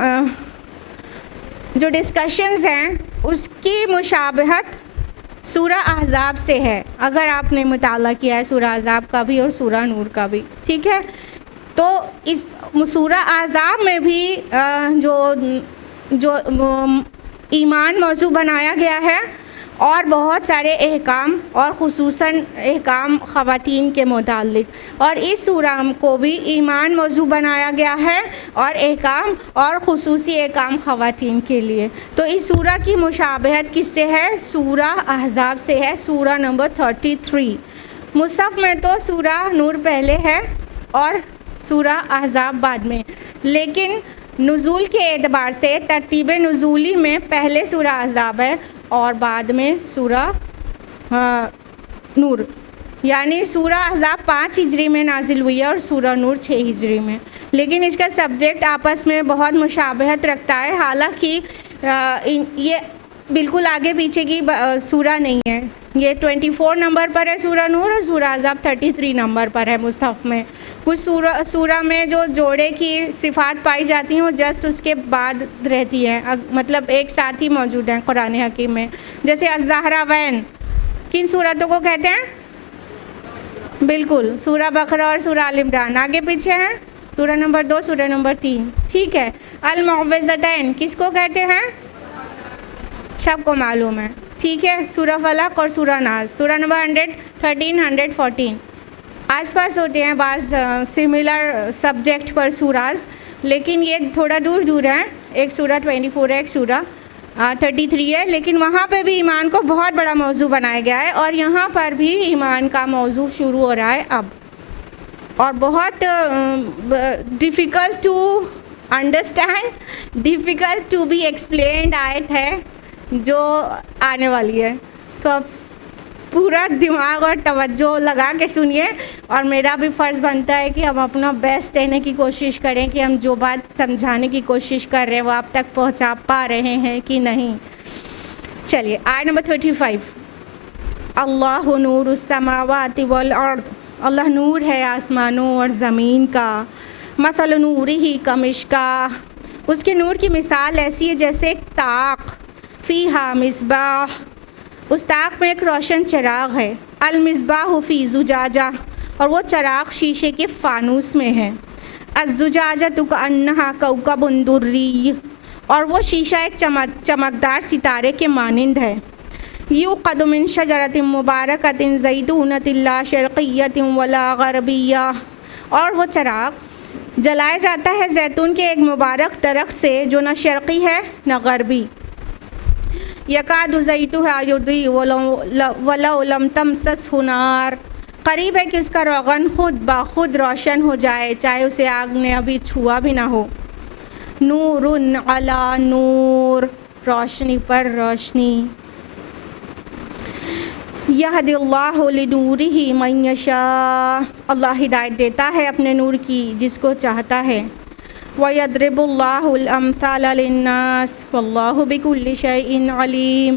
ڈسکشنز ہیں اس کی مشابہت سورہ احزاب سے ہے، اگر آپ نے مطالعہ کیا ہے سورہ احزاب کا بھی اور سورہ نور کا بھی. ٹھیک ہے، تو اس سورہ احزاب میں بھی جو ایمان موضوع بنایا گیا ہے اور بہت سارے احکام اور خصوصاً احکام خواتین کے متعلق، اور اس سورہ کو بھی ایمان موضوع بنایا گیا ہے اور احکام اور خصوصی احکام خواتین کے لیے. تو اس سورہ کی مشابہت کس سے ہے؟ سورہ احزاب سے ہے، سورہ نمبر 33. مصحف میں تو سورہ نور پہلے ہے اور سورہ احزاب بعد میں، لیکن نزول کے اعتبار سے ترتیب نزولی میں پہلے سورہ احزاب ہے اور بعد میں سورہ نور. یعنی سورہ احزاب 5 ہجری میں نازل ہوئی ہے اور سورہ نور 6 ہجری میں، لیکن اس کا سبجیکٹ آپس میں بہت مشابہت رکھتا ہے، حالانکہ یہ بالکل آگے پیچھے کی سورہ نہیں ہے. یہ 24 نمبر پر ہے سورہ نور اور سورہ احزاب 33 نمبر پر ہے مصحف میں. کچھ سورہ میں جو جوڑے کی صفات پائی جاتی ہیں وہ جسٹ اس کے بعد رہتی ہیں، مطلب ایک ساتھ ہی موجود ہیں قرآن حکیم میں. جیسے الزہراوین کن صورتوں کو کہتے ہیں؟ بالکل سورہ بقرہ اور سورہ آل عمران. آگے پیچھے ہیں سورہ نمبر 2 سورہ نمبر 3. ٹھیک ہے. المعوذتین کس کو کہتے ہیں؟ سب کو معلوم ہے. ٹھیک ہے. سورہ فلق اور سورہ ناس. سورہ نمبر 113 114 آس پاس ہوتے ہیں بعض سملر سبجیکٹ پر سوراز، لیکن یہ تھوڑا دور دور ہیں. ایک سورہ 24 ہے، ایک سورہ 33 ہے، لیکن وہاں پہ بھی ایمان کو بہت بڑا موضوع بنایا گیا ہے اور یہاں پر بھی ایمان کا موضوع شروع ہو رہا ہے اب. اور بہت difficult to understand, difficult to be explained آیت ہے جو آنے والی ہے. تو اب پورا دماغ اور توجہ لگا کے سنیے، اور میرا بھی فرض بنتا ہے کہ ہم اپنا بیسٹ دینے کی کوشش کریں کہ ہم جو بات سمجھانے کی کوشش کر رہے ہیں وہ آپ تک پہنچا پا رہے ہیں کہ نہیں. چلیے آیت نمبر 35. اللہ نور السماوات والارض، اللہ نور ہے آسمانوں اور زمین کا. مثل نورہ کمشکاہ، اس کے نور کی مثال ایسی ہے جیسے ایک طاق. فیہا مصباح، اس طاق میں ایک روشن چراغ ہے. المصباح فی زجاجہ، اور وہ چراغ شیشے کے فانوس میں ہے. الزجاجۃ کأنہا کوکب دری، اور وہ شیشہ ایک چمکدار ستارے کے مانند ہے. یوقد من شجرۃ مبارکۃ زیتونۃ لا شرقیۃ ولا غربیہ، اور وہ چراغ جلایا جاتا ہے زیتون کے ایک مبارک درخت سے جو نہ شرقی ہے نہ غربی. یکاد زیتها یضیء ولو لم تمسسہ نار، قریب ہے کہ اس کا روغن خود بخود روشن ہو جائے چاہے اسے آگ نے ابھی چھوا بھی نہ ہو. نور علی نور، روشنی پر روشنی. یہدی اللہ لنورہ من یشاء، اللہ ہدایت دیتا ہے اپنے نور کی جس کو چاہتا ہے. وَيَضْرِبُ اللَّهُ الْأَمْثَالَ لِلنَّاسِ وَاللَّهُ بِكُلِّ شَيْءٍ عَلِيمٌ،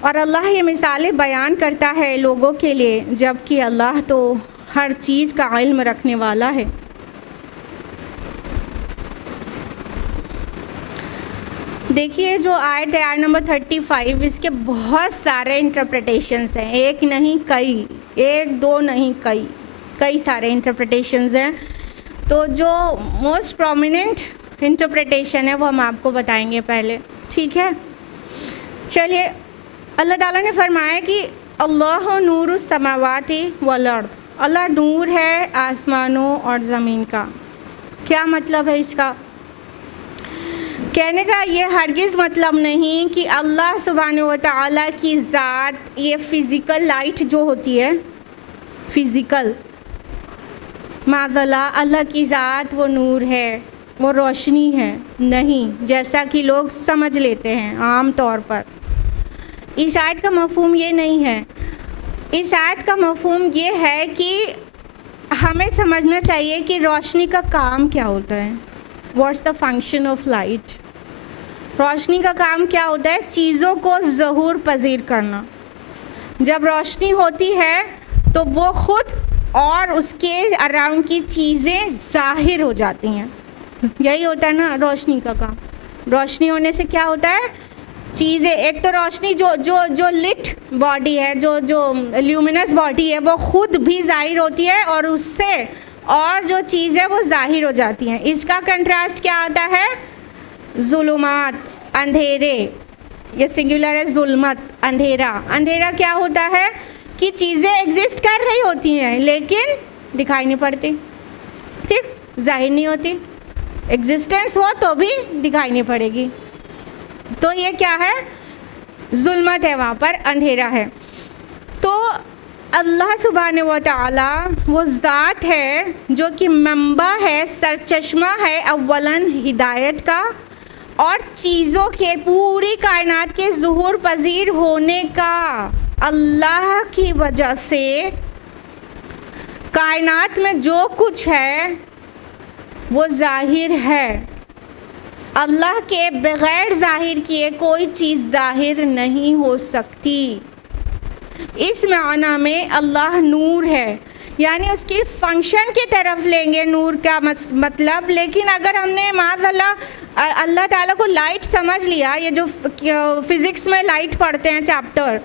اور اللہ یہ مثالیں بیان کرتا ہے لوگوں کے لیے جبکہ اللہ تو ہر چیز کا علم رکھنے والا ہے. دیکھیے جو آیت ہے آیت نمبر 35، اس کے بہت سارے انٹرپریٹیشنز ہیں، ایک نہیں کئی، ایک دو نہیں کئی سارے انٹرپریٹیشنز ہیں. تو جو موسٹ پرومیننٹ انٹرپریٹیشن ہے وہ ہم آپ کو بتائیں گے پہلے. ٹھیک ہے. چلیے، اللہ تعالیٰ نے فرمایا کہ اللہ نور السماوات والارض، اللہ نور ہے آسمانوں اور زمین کا. کیا مطلب ہے اس کا؟ کہنے کا یہ ہرگز مطلب نہیں کہ اللہ سبحانہ و تعالیٰ کی ذات، یہ فزیکل لائٹ جو ہوتی ہے، فزیکل، معذلہ اللہ کی ذات وہ نور ہے، وہ روشنی ہے. نہیں، جیسا کہ لوگ سمجھ لیتے ہیں عام طور پر. اس آیت کا مفہوم یہ نہیں ہے. اس آیت کا مفہوم یہ ہے کہ ہمیں سمجھنا چاہیے کہ روشنی کا کام کیا ہوتا ہے. What's the function of light. روشنی کا کام کیا ہوتا ہے؟ چیزوں کو ظہور پذیر کرنا. جب روشنی ہوتی ہے تو وہ خود اور اس کے اراؤنڈ کی چیزیں ظاہر ہو جاتی ہیں. یہی ہوتا ہے نا روشنی کا کام. روشنی ہونے سے کیا ہوتا ہے؟ چیزیں، ایک تو روشنی جو لٹ باڈی ہے، جو لیومینس باڈی ہے، وہ خود بھی ظاہر ہوتی ہے اور اس سے اور جو چیز ہے وہ ظاہر ہو جاتی ہیں. اس کا کنٹراسٹ کیا آتا ہے؟ ظلمات، اندھیرے. یہ سنگولر ہے، ظلمت، اندھیرا. اندھیرا کیا ہوتا ہے کہ چیزیں ایگزسٹ کر رہی ہوتی ہیں لیکن دکھائی نہیں پڑتی، ٹھیک، ظاہر نہیں ہوتی. ایگزسٹنس ہو تو بھی دکھائی نہیں پڑے گی. تو یہ کیا ہے؟ ظلمت ہے، وہاں پر اندھیرا ہے. تو اللہ سبحانہ و تعالی وہ ذات ہے جو کہ منبع ہے، سرچشمہ ہے اولاً ہدایت کا اور چیزوں کے، پوری کائنات کے ظہور پذیر ہونے کا. اللہ کی وجہ سے کائنات میں جو کچھ ہے وہ ظاہر ہے. اللہ کے بغیر ظاہر کیے کوئی چیز ظاہر نہیں ہو سکتی. اس معنی میں اللہ نور ہے، یعنی اس کی فنکشن کی طرف لیں گے نور کا مطلب. لیکن اگر ہم نے معاذ اللہ تعالیٰ کو لائٹ سمجھ لیا، یہ جو فزکس میں لائٹ پڑھتے ہیں چیپٹر،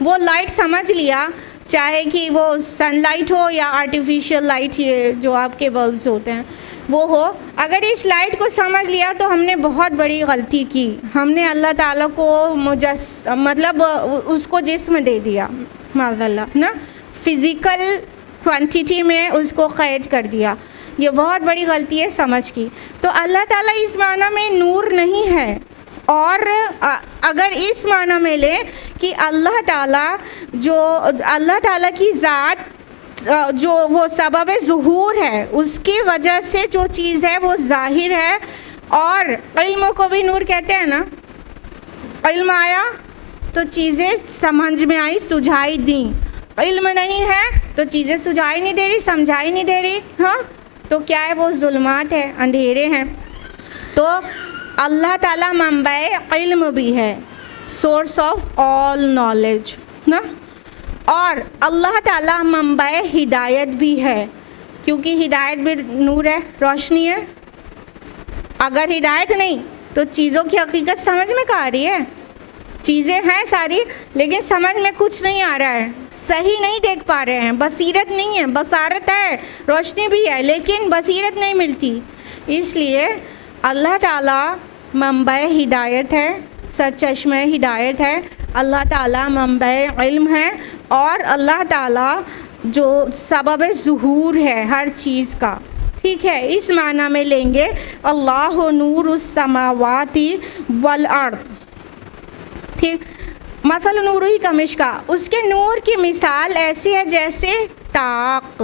وہ لائٹ سمجھ لیا، چاہے کہ وہ سن لائٹ ہو یا آرٹیفیشیل لائٹ، یہ جو آپ کے بلبس ہوتے ہیں وہ ہو، اگر اس لائٹ کو سمجھ لیا تو ہم نے بہت بڑی غلطی کی. ہم نے اللہ تعالیٰ کو مطلب اس کو جسم دے دیا، معاذ اللہ نا، فزیکل کوانٹیٹی میں اس کو قید کر دیا. یہ بہت بڑی غلطی ہے سمجھ کی. تو اللہ تعالیٰ اس معنی میں نور نہیں ہے. اور اگر اس معنی میں لیں کہ اللہ تعالیٰ کی ذات جو وہ سبب ظہور ہے، اس کی وجہ سے جو چیز ہے وہ ظاہر ہے. اور علم کو بھی نور کہتے ہیں نا. علم آیا تو چیزیں سمجھ میں آئی، سجھائی دیں. علم نہیں ہے تو چیزیں سجھائی نہیں دے رہی، سمجھائی نہیں دے رہی. ہاں، تو کیا ہے؟ وہ ظلمات ہے، اندھیرے ہیں. تو اللہ تعالیٰ منبع علم بھی ہے، سورس آف آل نالج نا. اور اللہ تعالیٰ منبع ہدایت بھی ہے، کیونکہ ہدایت بھی نور ہے، روشنی ہے. اگر ہدایت نہیں تو چیزوں کی حقیقت سمجھ میں کہاں آ رہی ہے؟ چیزیں ہیں ساری لیکن سمجھ میں کچھ نہیں آ رہا ہے، صحیح نہیں دیکھ پا رہے ہیں، بصیرت نہیں ہے. بصارت ہے، روشنی بھی ہے لیکن بصیرت نہیں ملتی. اس لیے اللہ تعالیٰ منبع ہدایت ہے، سرچشمہ ہدایت ہے. اللہ تعالیٰ منبع علم ہے اور اللہ تعالیٰ جو سبب ظہور ہے ہر چیز کا. ٹھیک ہے، اس معنی میں لیں گے اللہ نور السماوات والارض. ٹھیک، مثل نورہ کمشکاۃ، اس کے نور کی مثال ایسی ہے جیسے طاق.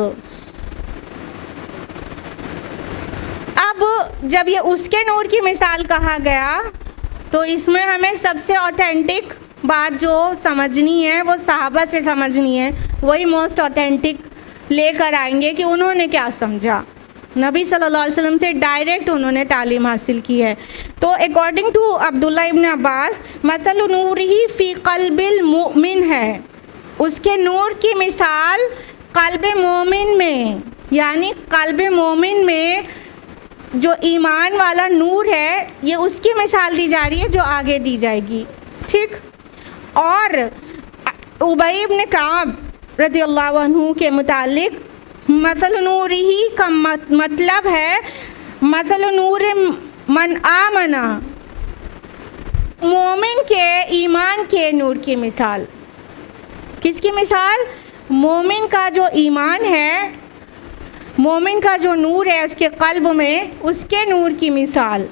اب جب یہ اس کے نور کی مثال کہا گیا تو اس میں ہمیں سب سے اوتھینٹک بات جو سمجھنی ہے وہ صحابہ سے سمجھنی ہے. وہی موسٹ اوتھینٹک لے کر آئیں گے کہ انہوں نے کیا سمجھا. نبی صلی اللہ علیہ وسلم سے ڈائریکٹ انہوں نے تعلیم حاصل کی ہے. تو اکارڈنگ ٹو عبداللہ ابن عباس، مثل نورہ فی قلب المؤمن ہے، اس کے نور کی مثال قلب مومن میں، یعنی قلب مومن میں جو ایمان والا نور ہے یہ اس کی مثال دی جا رہی ہے جو آگے دی جائے گی. ٹھیک. اور ابی بن کعب رضی اللہ عنہ کے متعلق مثل نورہ کا مطلب ہے مثل نور من آمن، مومن کے ایمان کے نور کی مثال. کس کی مثال؟ مومن کا جو ایمان ہے، مومن کا جو نور ہے اس کے قلب میں، اس کے نور کی مثال.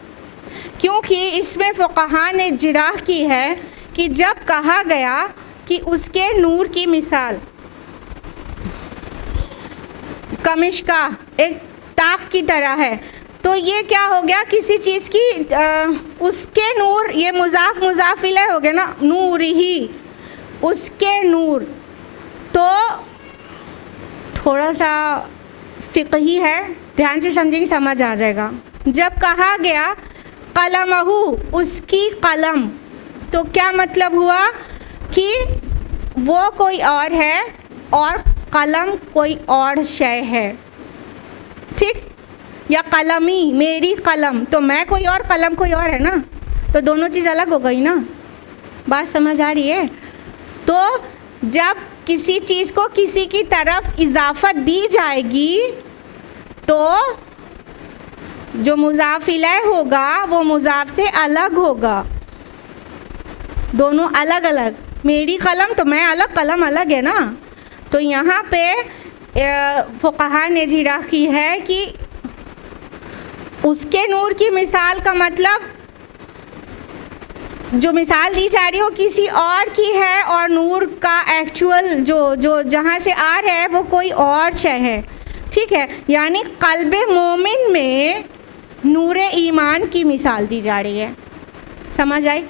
کیونکہ اس میں فقہاء نے جراح کی ہے کہ جب کہا گیا کہ اس کے نور کی مثال کمشکا، ایک طاق کی طرح ہے، تو یہ کیا ہو گیا؟ کسی چیز کی اس کے نور، یہ مضاف مضاف الیہ ہو گیا نا، نور ہی، اس کے نور. تو تھوڑا سا فقہی ہے, دھیان سے سمجھیں گے سمجھ آ جائے گا. جب کہا گیا قلمہ, اس کی قلم, تو کیا مطلب ہوا کہ وہ کوئی اور ہے اور قلم کوئی اور شے ہے. ٹھیک, یا قلمی, میری قلم, تو میں کوئی اور, قلم کوئی اور ہے نا, تو دونوں چیز الگ ہو گئی نا. بات سمجھ آ رہی ہے؟ تو جب کسی چیز کو کسی کی طرف اضافت دی جائے گی تو جو مضاف الیہ ہوگا وہ مضاف سے الگ ہوگا. دونوں الگ الگ, میری قلم تو میں الگ, قلم الگ ہے نا. تو یہاں پہ فقہاء نے جرح کی ہے کہ اس کے نور کی مثال کا مطلب جو مثال دی جا رہی ہو کسی اور کی ہے, اور نور کا ایکچول جو جہاں سے آ رہا ہے وہ کوئی اور شے ہے. ٹھیک ہے, یعنی قلب مومن میں نور ایمان کی مثال دی جا رہی ہے. سمجھ آئی؟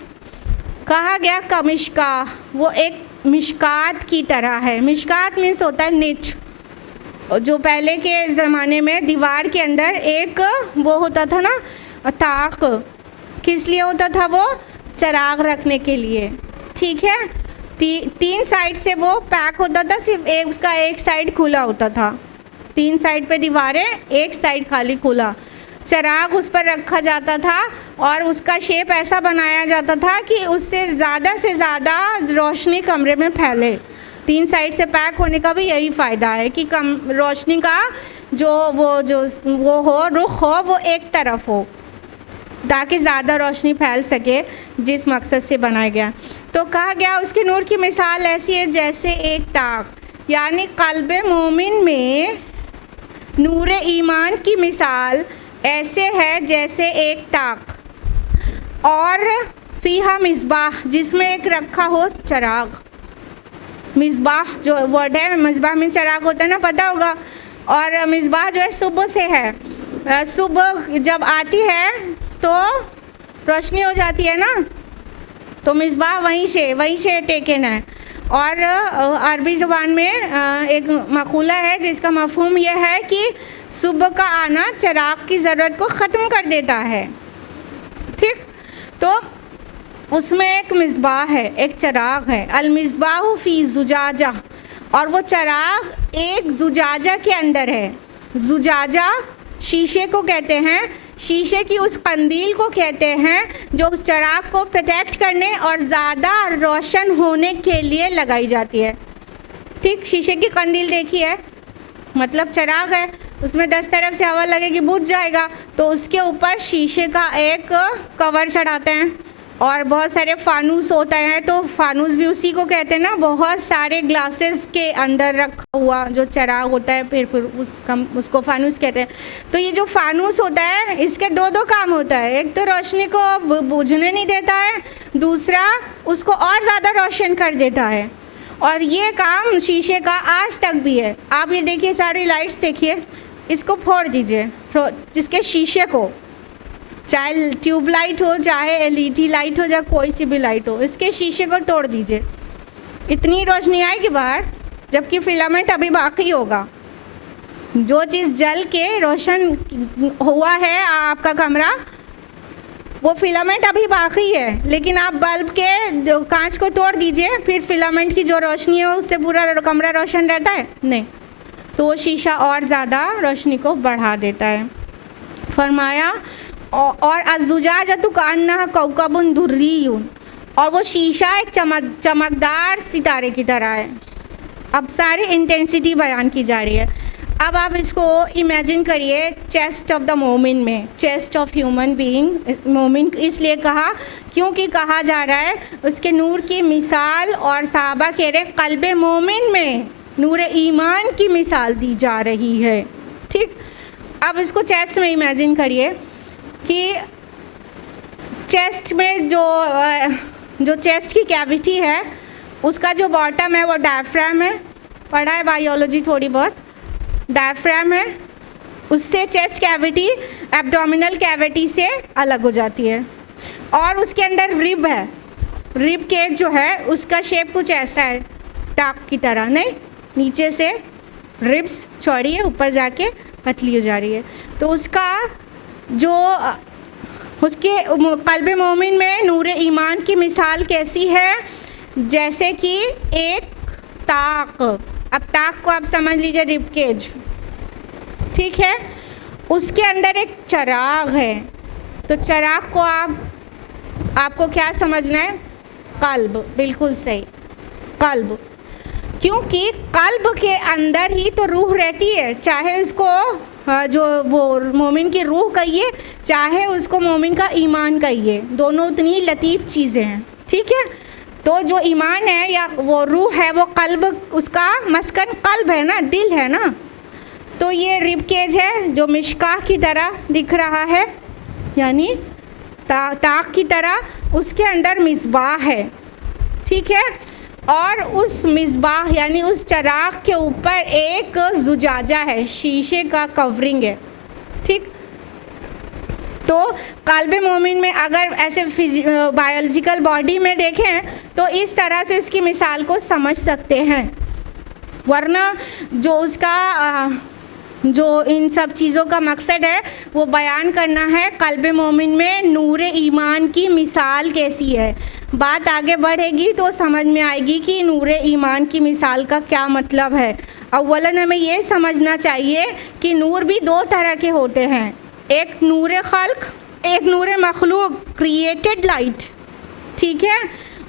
کہا گیا کمشکا, وہ ایک مشکات کی طرح ہے. مشکات مینس ہوتا ہے نچ, جو پہلے کے زمانے میں دیوار کے اندر ایک وہ ہوتا تھا نا طاق, کس لیے ہوتا تھا وہ؟ چراغ رکھنے کے لیے. ٹھیک ہے, تین سائڈ سے وہ پیک ہوتا تھا, صرف اس کا ایک سائڈ کھلا ہوتا تھا. 3 سائڈ پہ دیواریں, ایک سائڈ خالی کھلا. چراغ اس پر رکھا جاتا تھا اور اس کا شیپ ایسا بنایا جاتا تھا کہ اس سے زیادہ روشنی کمرے میں پھیلے. 3 سائڈ سے پیک ہونے کا بھی یہی فائدہ ہے کہ روشنی کا جو ہو, رخ ہو, وہ ایک طرف ہو تاکہ زیادہ روشنی پھیل سکے, جس مقصد سے بنایا گیا. تو کہا گیا اس کے نور کی مثال ایسی ہے جیسے ایک طاق, یعنی قلب مومن میں نور ایمان کی مثال ایسے ہے جیسے ایک طاق, اور فیہا مصباح, جس میں ایک رکھا ہو چراغ. مصباح جو ورڈ ہے, مصباح میں چراغ ہوتا ہے نا, پتہ ہوگا. اور مصباح جو ہے صبح سے ہے, صبح جب آتی ہے تو روشنی ہو جاتی ہے نا, تو مصباح وہیں سے ٹیکن ہے. اور عربی زبان میں ایک مقولہ ہے جس کا مفہوم یہ ہے کہ صبح کا آنا چراغ کی ضرورت کو ختم کر دیتا ہے. ٹھیک, تو اس میں ایک مصباح ہے, ایک چراغ ہے. المصباح فی زجاجہ, اور وہ چراغ ایک زجاجہ کے اندر ہے. زجاجہ شیشے کو کہتے ہیں, شیشے کی اس قندیل کو کہتے ہیں جو اس چراغ کو پروٹیکٹ کرنے اور زیادہ روشن ہونے کے لیے لگائی جاتی ہے. ٹھیک, شیشے کی قندیل دیکھی ہے, مطلب چراغ ہے, اس میں 10 طرف سے ہوا لگے گی بجھ جائے گا, تو اس کے اوپر شیشے کا ایک کور چڑھاتے ہیں, اور بہت سارے فانوس ہوتا ہے, تو فانوس بھی اسی کو کہتے ہیں نا. بہت سارے گلاسز کے اندر رکھا ہوا جو چراغ ہوتا ہے, پھر اس کو فانوس کہتے ہیں. تو یہ جو فانوس ہوتا ہے اس کے دو کام ہوتا ہے, ایک تو روشنی کو بجھنے نہیں دیتا ہے, دوسرا اس کو اور زیادہ روشن کر دیتا ہے. اور یہ کام شیشے کا آج تک بھی ہے. آپ یہ دیکھیے, ساری لائٹس دیکھیے, اس کو پھوڑ دیجئے, جس کے شیشے کو, چاہے ٹیوب لائٹ ہو, چاہے LED لائٹ ہو, یا کوئی سی بھی لائٹ ہو, اس کے شیشے کو توڑ دیجئے, اتنی روشنی آئے گی باہر, جبکہ فلامنٹ ابھی باقی ہوگا. جو چیز جل کے روشن ہوا ہے آپ کا کمرہ, وہ فلامنٹ ابھی باقی ہے, لیکن آپ بلب کے کانچ کو توڑ دیجئے, پھر فلامنٹ کی جو روشنی ہے اس سے پورا کمرہ روشن رہتا ہے؟ نہیں. تو وہ شیشہ اور زیادہ روشنی کو بڑھا دیتا ہے. فرمایا اور الزجاجۃ کأنہا کوکب دری, اور وہ شیشہ ایک چمکدار ستارے کی طرح ہے. اب ساری انٹینسٹی بیان کی جا رہی ہے. اب آپ اس کو امیجن کریے چیسٹ آف دا مومن میں, چیسٹ آف ہیومن بینگ. مومن اس لیے کہا کیونکہ کہا جا رہا ہے اس کے نور کی مثال, اور صحابہ کہہ رہے قلب مومن میں نور ایمان کی مثال دی جا رہی ہے. ٹھیک, اب اس کو چیسٹ میں امیجن کریے کہ چیسٹ میں جو چیسٹ کی کیویٹی ہے, اس کا جو باٹم ہے وہ ڈائفرام ہے. پڑھا ہے بائیولوجی تھوڑی بہت. ڈائفرام ہے, اس سے چیسٹ کیویٹی ایبڈومینل کیویٹی سے الگ ہو جاتی ہے. اور اس کے اندر رب ہے, رب کیج جو ہے اس کا شیپ کچھ ایسا ہے, ٹاک کی طرح, نہیں نیچے سے ربس چوڑی ہے, اوپر جا کے پتلی ہو جا رہی ہے. تو اس کا جو اس کے قلب مومن میں نور ایمان کی مثال کیسی ہے؟ جیسے کہ ایک طاق, اب طاق کو آپ سمجھ لیجیے رب کیج, ٹھیک ہے, اس کے اندر ایک چراغ ہے. تو چراغ کو آپ کو کیا سمجھنا ہے؟ قلب. بالکل صحیح, قلب. کیونکہ قلب کے اندر ہی تو روح رہتی ہے, چاہے اس کو جو وہ مومن کی روح کہیے, چاہے اس کو مومن کا ایمان کہیے, دونوں اتنی لطیف چیزیں ہیں, ٹھیک ہے. تو جو ایمان ہے یا وہ روح ہے وہ قلب, اس کا مسکن قلب ہے نا, دل ہے نا. تو یہ رب کیج ہے جو مشکاہ کی طرح دکھ رہا ہے, یعنی طاق کی طرح, اس کے اندر مصباح ہے, ٹھیک ہے. اور اس مصباح یعنی اس چراغ کے اوپر ایک زجاجہ ہے, شیشے کا کورنگ ہے, ٹھیک. تو قلب مومن میں اگر ایسے بایولوجیکل باڈی میں دیکھیں تو اس طرح سے اس کی مثال کو سمجھ سکتے ہیں. ورنہ جو اس کا جو ان سب چیزوں کا مقصد ہے وہ بیان کرنا ہے قلب مومن میں نور ایمان کی مثال کیسی ہے. بات آگے بڑھے گی تو سمجھ میں آئے گی کہ نور ایمان کی مثال کا کیا مطلب ہے. اولاً ہمیں یہ سمجھنا چاہیے کہ نور بھی دو طرح کے ہوتے ہیں, ایک نور خلق, ایک نور مخلوق, کریٹڈ لائٹ, ٹھیک ہے.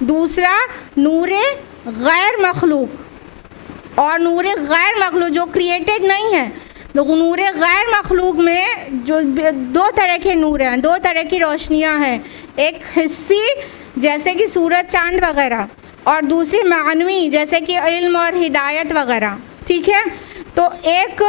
دوسرا نور غیر مخلوق, اور نور غیر مخلوق جو کریٹڈ نہیں ہے. نور غیر مخلوق میں جو دو طرح کے نور ہیں, دو طرح کی روشنیاں ہیں, ایک حسی جیسے کہ سورج چاند وغیرہ, اور دوسری معنوی جیسے کہ علم اور ہدایت وغیرہ, ٹھیک ہے. تو ایک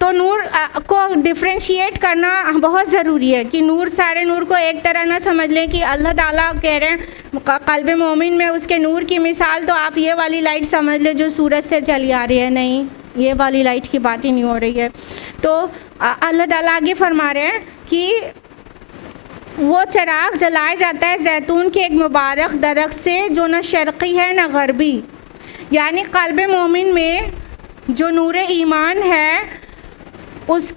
تو نور کو ڈفرینشیٹ کرنا بہت ضروری ہے کہ نور سارے نور کو ایک طرح نہ سمجھ لیں کہ اللہ تعالیٰ کہہ رہے ہیں قلب مومن میں اس کے نور کی مثال تو آپ یہ والی لائٹ سمجھ لیں جو سورج سے چلی آ رہی ہے. نہیں, یہ والی لائٹ کی بات ہی نہیں ہو رہی ہے. تو اللہ تعالیٰ آگے فرما رہے ہیں کہ وہ چراغ جلایا جاتا ہے زیتون کے ایک مبارک درخت سے جو نہ شرقی ہے نہ غربی. یعنی قلب مومن میں جو نور ایمان ہے اس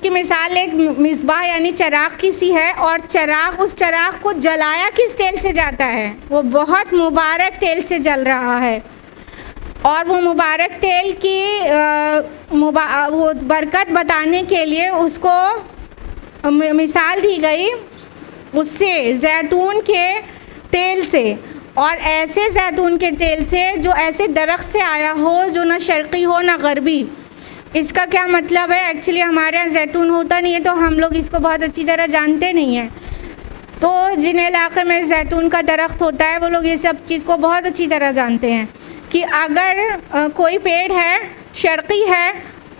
کی مثال ایک مصباح یعنی چراغ کی سی ہے, اور اس چراغ کو جلایا کس تیل سے جاتا ہے؟ وہ بہت مبارک تیل سے جل رہا ہے. اور وہ مبارک تیل کی وہ برکت بتانے کے لیے اس کو مثال دی گئی اس سے, زیتون کے تیل سے, اور ایسے زیتون کے تیل سے جو ایسے درخت سے آیا ہو جو نہ شرقی ہو نہ غربی. اس کا کیا مطلب ہے؟ ایکچولی ہمارے یہاں زیتون ہوتا نہیں ہے تو ہم لوگ اس کو بہت اچھی طرح جانتے نہیں ہیں. تو جن علاقے میں زیتون کا درخت ہوتا ہے وہ لوگ یہ سب چیز کو بہت اچھی طرح جانتے ہیں کہ اگر کوئی پیڑ ہے شرقی ہے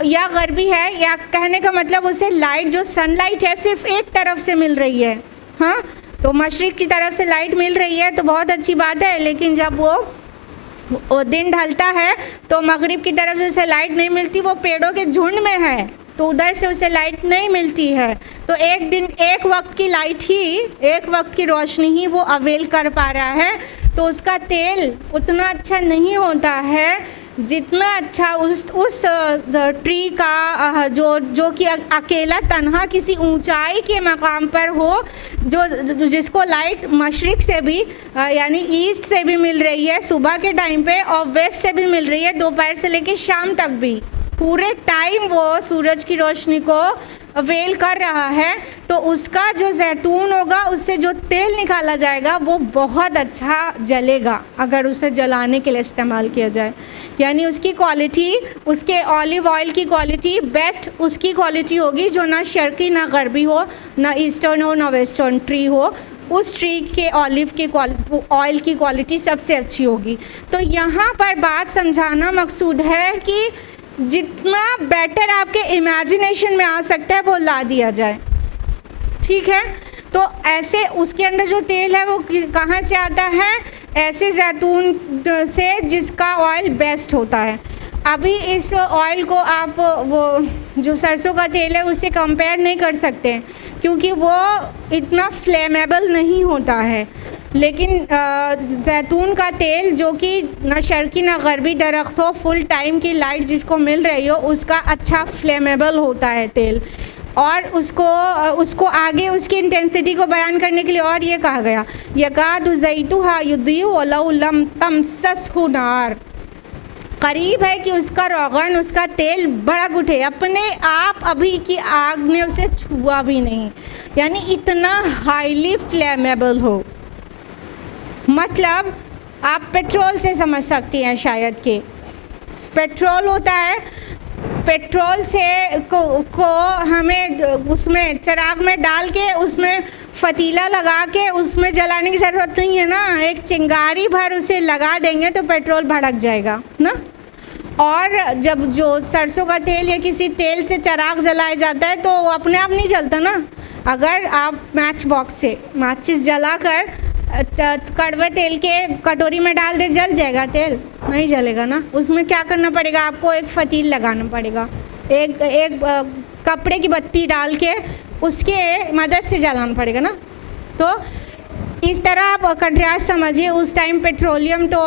یا غربی ہے, یا کہنے کا مطلب اسے لائٹ جو سن لائٹ ہے صرف ایک طرف سے مل رہی ہے, ہاں تو مشرق کی طرف سے لائٹ مل رہی ہے تو بہت اچھی بات ہے, لیکن جب وہ دن ڈھلتا ہے تو مغرب کی طرف سے اسے لائٹ نہیں ملتی, وہ پیڑوں کے جھنڈ میں ہے تو ادھر سے اسے لائٹ نہیں ملتی ہے. تو ایک وقت کی لائٹ ہی, ایک وقت کی روشنی ہی وہ اویل کر پا رہا ہے. تو اس کا تیل اتنا اچھا نہیں ہوتا ہے جتنا اچھا اس ٹری کا جو کہ اکیلا تنہا کسی اونچائی کے مقام پر ہو, جس کو لائٹ مشرق سے بھی یعنی ایسٹ سے بھی مل رہی ہے صبح کے ٹائم پہ, اور ویسٹ سے بھی مل رہی ہے دوپہر سے لے کے شام تک بھی, پورے ٹائم وہ سورج کی روشنی کو اویل کر رہا ہے. تو اس کا جو زیتون ہوگا اس سے جو تیل نکالا جائے گا وہ بہت اچھا جلے گا اگر اسے جلانے کے لیے استعمال کیا جائے. یعنی اس کی کوالٹی, اس کے اولیو آئل کی کوالٹی بیسٹ اس کی کوالٹی ہوگی جو نہ شرقی نہ غربی ہو, نہ ایسٹرن ہو نہ ویسٹرن ٹری ہو. اس ٹری کے اولیو کی آئل کی کوالٹی سب سے اچھی ہوگی. تو یہاں پر بات سمجھانا مقصود ہے کہ جتنا بیٹر آپ کے امیجنیشن میں آ سکتا ہے وہ لا دیا جائے, ٹھیک ہے. تو ایسے اس کے اندر جو تیل ہے وہ کہاں سے آتا ہے؟ ایسے زیتون سے جس کا آئل بیسٹ ہوتا ہے. ابھی اس آئل کو آپ وہ جو سرسوں کا تیل ہے اس سے کمپیئر نہیں کر سکتے کیونکہ وہ اتنا فلیمیبل نہیں ہوتا ہے. لیکن زیتون کا تیل جو کہ نہ شرقی نہ غربی درخت ہو، فل ٹائم کی لائٹ جس کو مل رہی ہو، اس کا اچھا فلیمیبل ہوتا ہے تیل. اور اس کو آگے اس کی انٹینسٹی کو بیان کرنے کے لیے اور یہ کہا گیا یکاد زیتھا یضیء ولو لم تمسسہ نار، قریب ہے کہ اس کا روغن، اس کا تیل بھڑک اٹھے، اپنے آپ ابھی کی آگ نے اسے چھوا بھی نہیں، یعنی اتنا ہائیلی فلیمیبل ہو. مطلب آپ پیٹرول سے سمجھ سکتی ہیں شاید کہ پیٹرول ہوتا ہے، پیٹرول سے کو ہمیں اس میں چراغ میں ڈال کے اس میں فتیلہ لگا کے اس میں جلانے کی ضرورت نہیں ہے نا، ایک چنگاری بھر اسے لگا دیں گے تو پیٹرول بھڑک جائے گا نا. اور جب جو سرسوں کا تیل یا کسی تیل سے چراغ جلایا جاتا ہے تو وہ اپنے آپ نہیں جلتا نا. اگر آپ میچ باکس سے ماچس جلا کر کڑوے تیل کے کٹوری میں ڈال دے، جل جائے گا تیل؟ نہیں جلے گا نا. اس میں کیا کرنا پڑے گا؟ آپ کو ایک فتیل لگانا پڑے گا، ایک کپڑے کی بتی ڈال کے اس کے مدد سے جلانا پڑے گا نا. تو اس طرح آپ کنٹراسٹ سمجھیے. اس ٹائم پیٹرولیم تو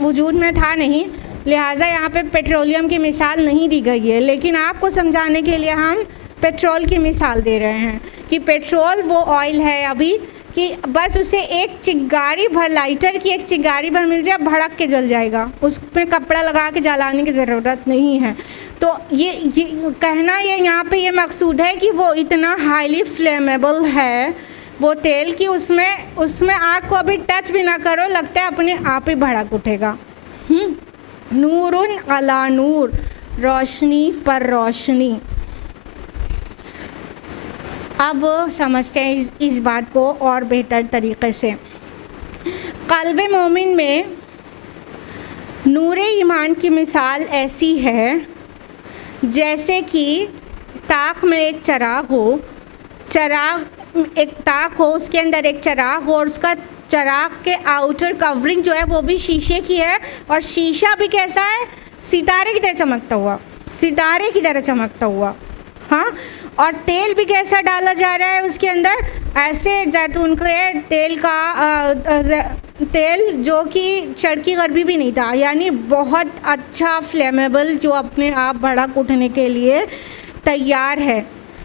وجود میں تھا نہیں، لہٰذا یہاں پہ پیٹرولیم کی مثال نہیں دی گئی ہے، لیکن آپ کو سمجھانے کے لیے ہم پیٹرول کی مثال دے رہے ہیں کہ پیٹرول وہ آئل ہے ابھی کہ بس اسے ایک چنگاری بھر، لائٹر کی ایک چنگاری بھر مل جائے، بھڑک کے جل جائے گا، اس میں کپڑا لگا کے جلانے کی ضرورت نہیں ہے. تو یہ کہنا یہاں پہ یہ مقصود ہے کہ وہ اتنا ہائیلی فلیمیبل ہے وہ تیل کہ اس میں آگ کو ابھی ٹچ بھی نہ کرو، لگتا ہے اپنے آپ ہی بھڑک اٹھے گا. نور علی نور، روشنی پر روشنی. اب سمجھتے ہیں اس بات کو اور بہتر طریقے سے. قلب مومن میں نور ایمان کی مثال ایسی ہے جیسے کہ طاق میں ایک چراغ ہو، ایک طاق ہو، اس کے اندر ایک چراغ ہو، اور اس کا چراغ کے آؤٹر کورنگ جو ہے وہ بھی شیشے کی ہے، اور شیشہ بھی کیسا ہے؟ ستارے کی طرح چمکتا ہوا، ستارے کی طرح چمکتا ہوا. ہاں، اور تیل بھی کیسا ڈالا جا رہا ہے اس کے اندر؟ ایسے زیتون کے تیل کا تیل جو کہ شرقی غربی بھی نہیں تھا، یعنی بہت اچھا فلیمیبل، جو اپنے آپ بھڑک اٹھنے کے لیے تیار ہے.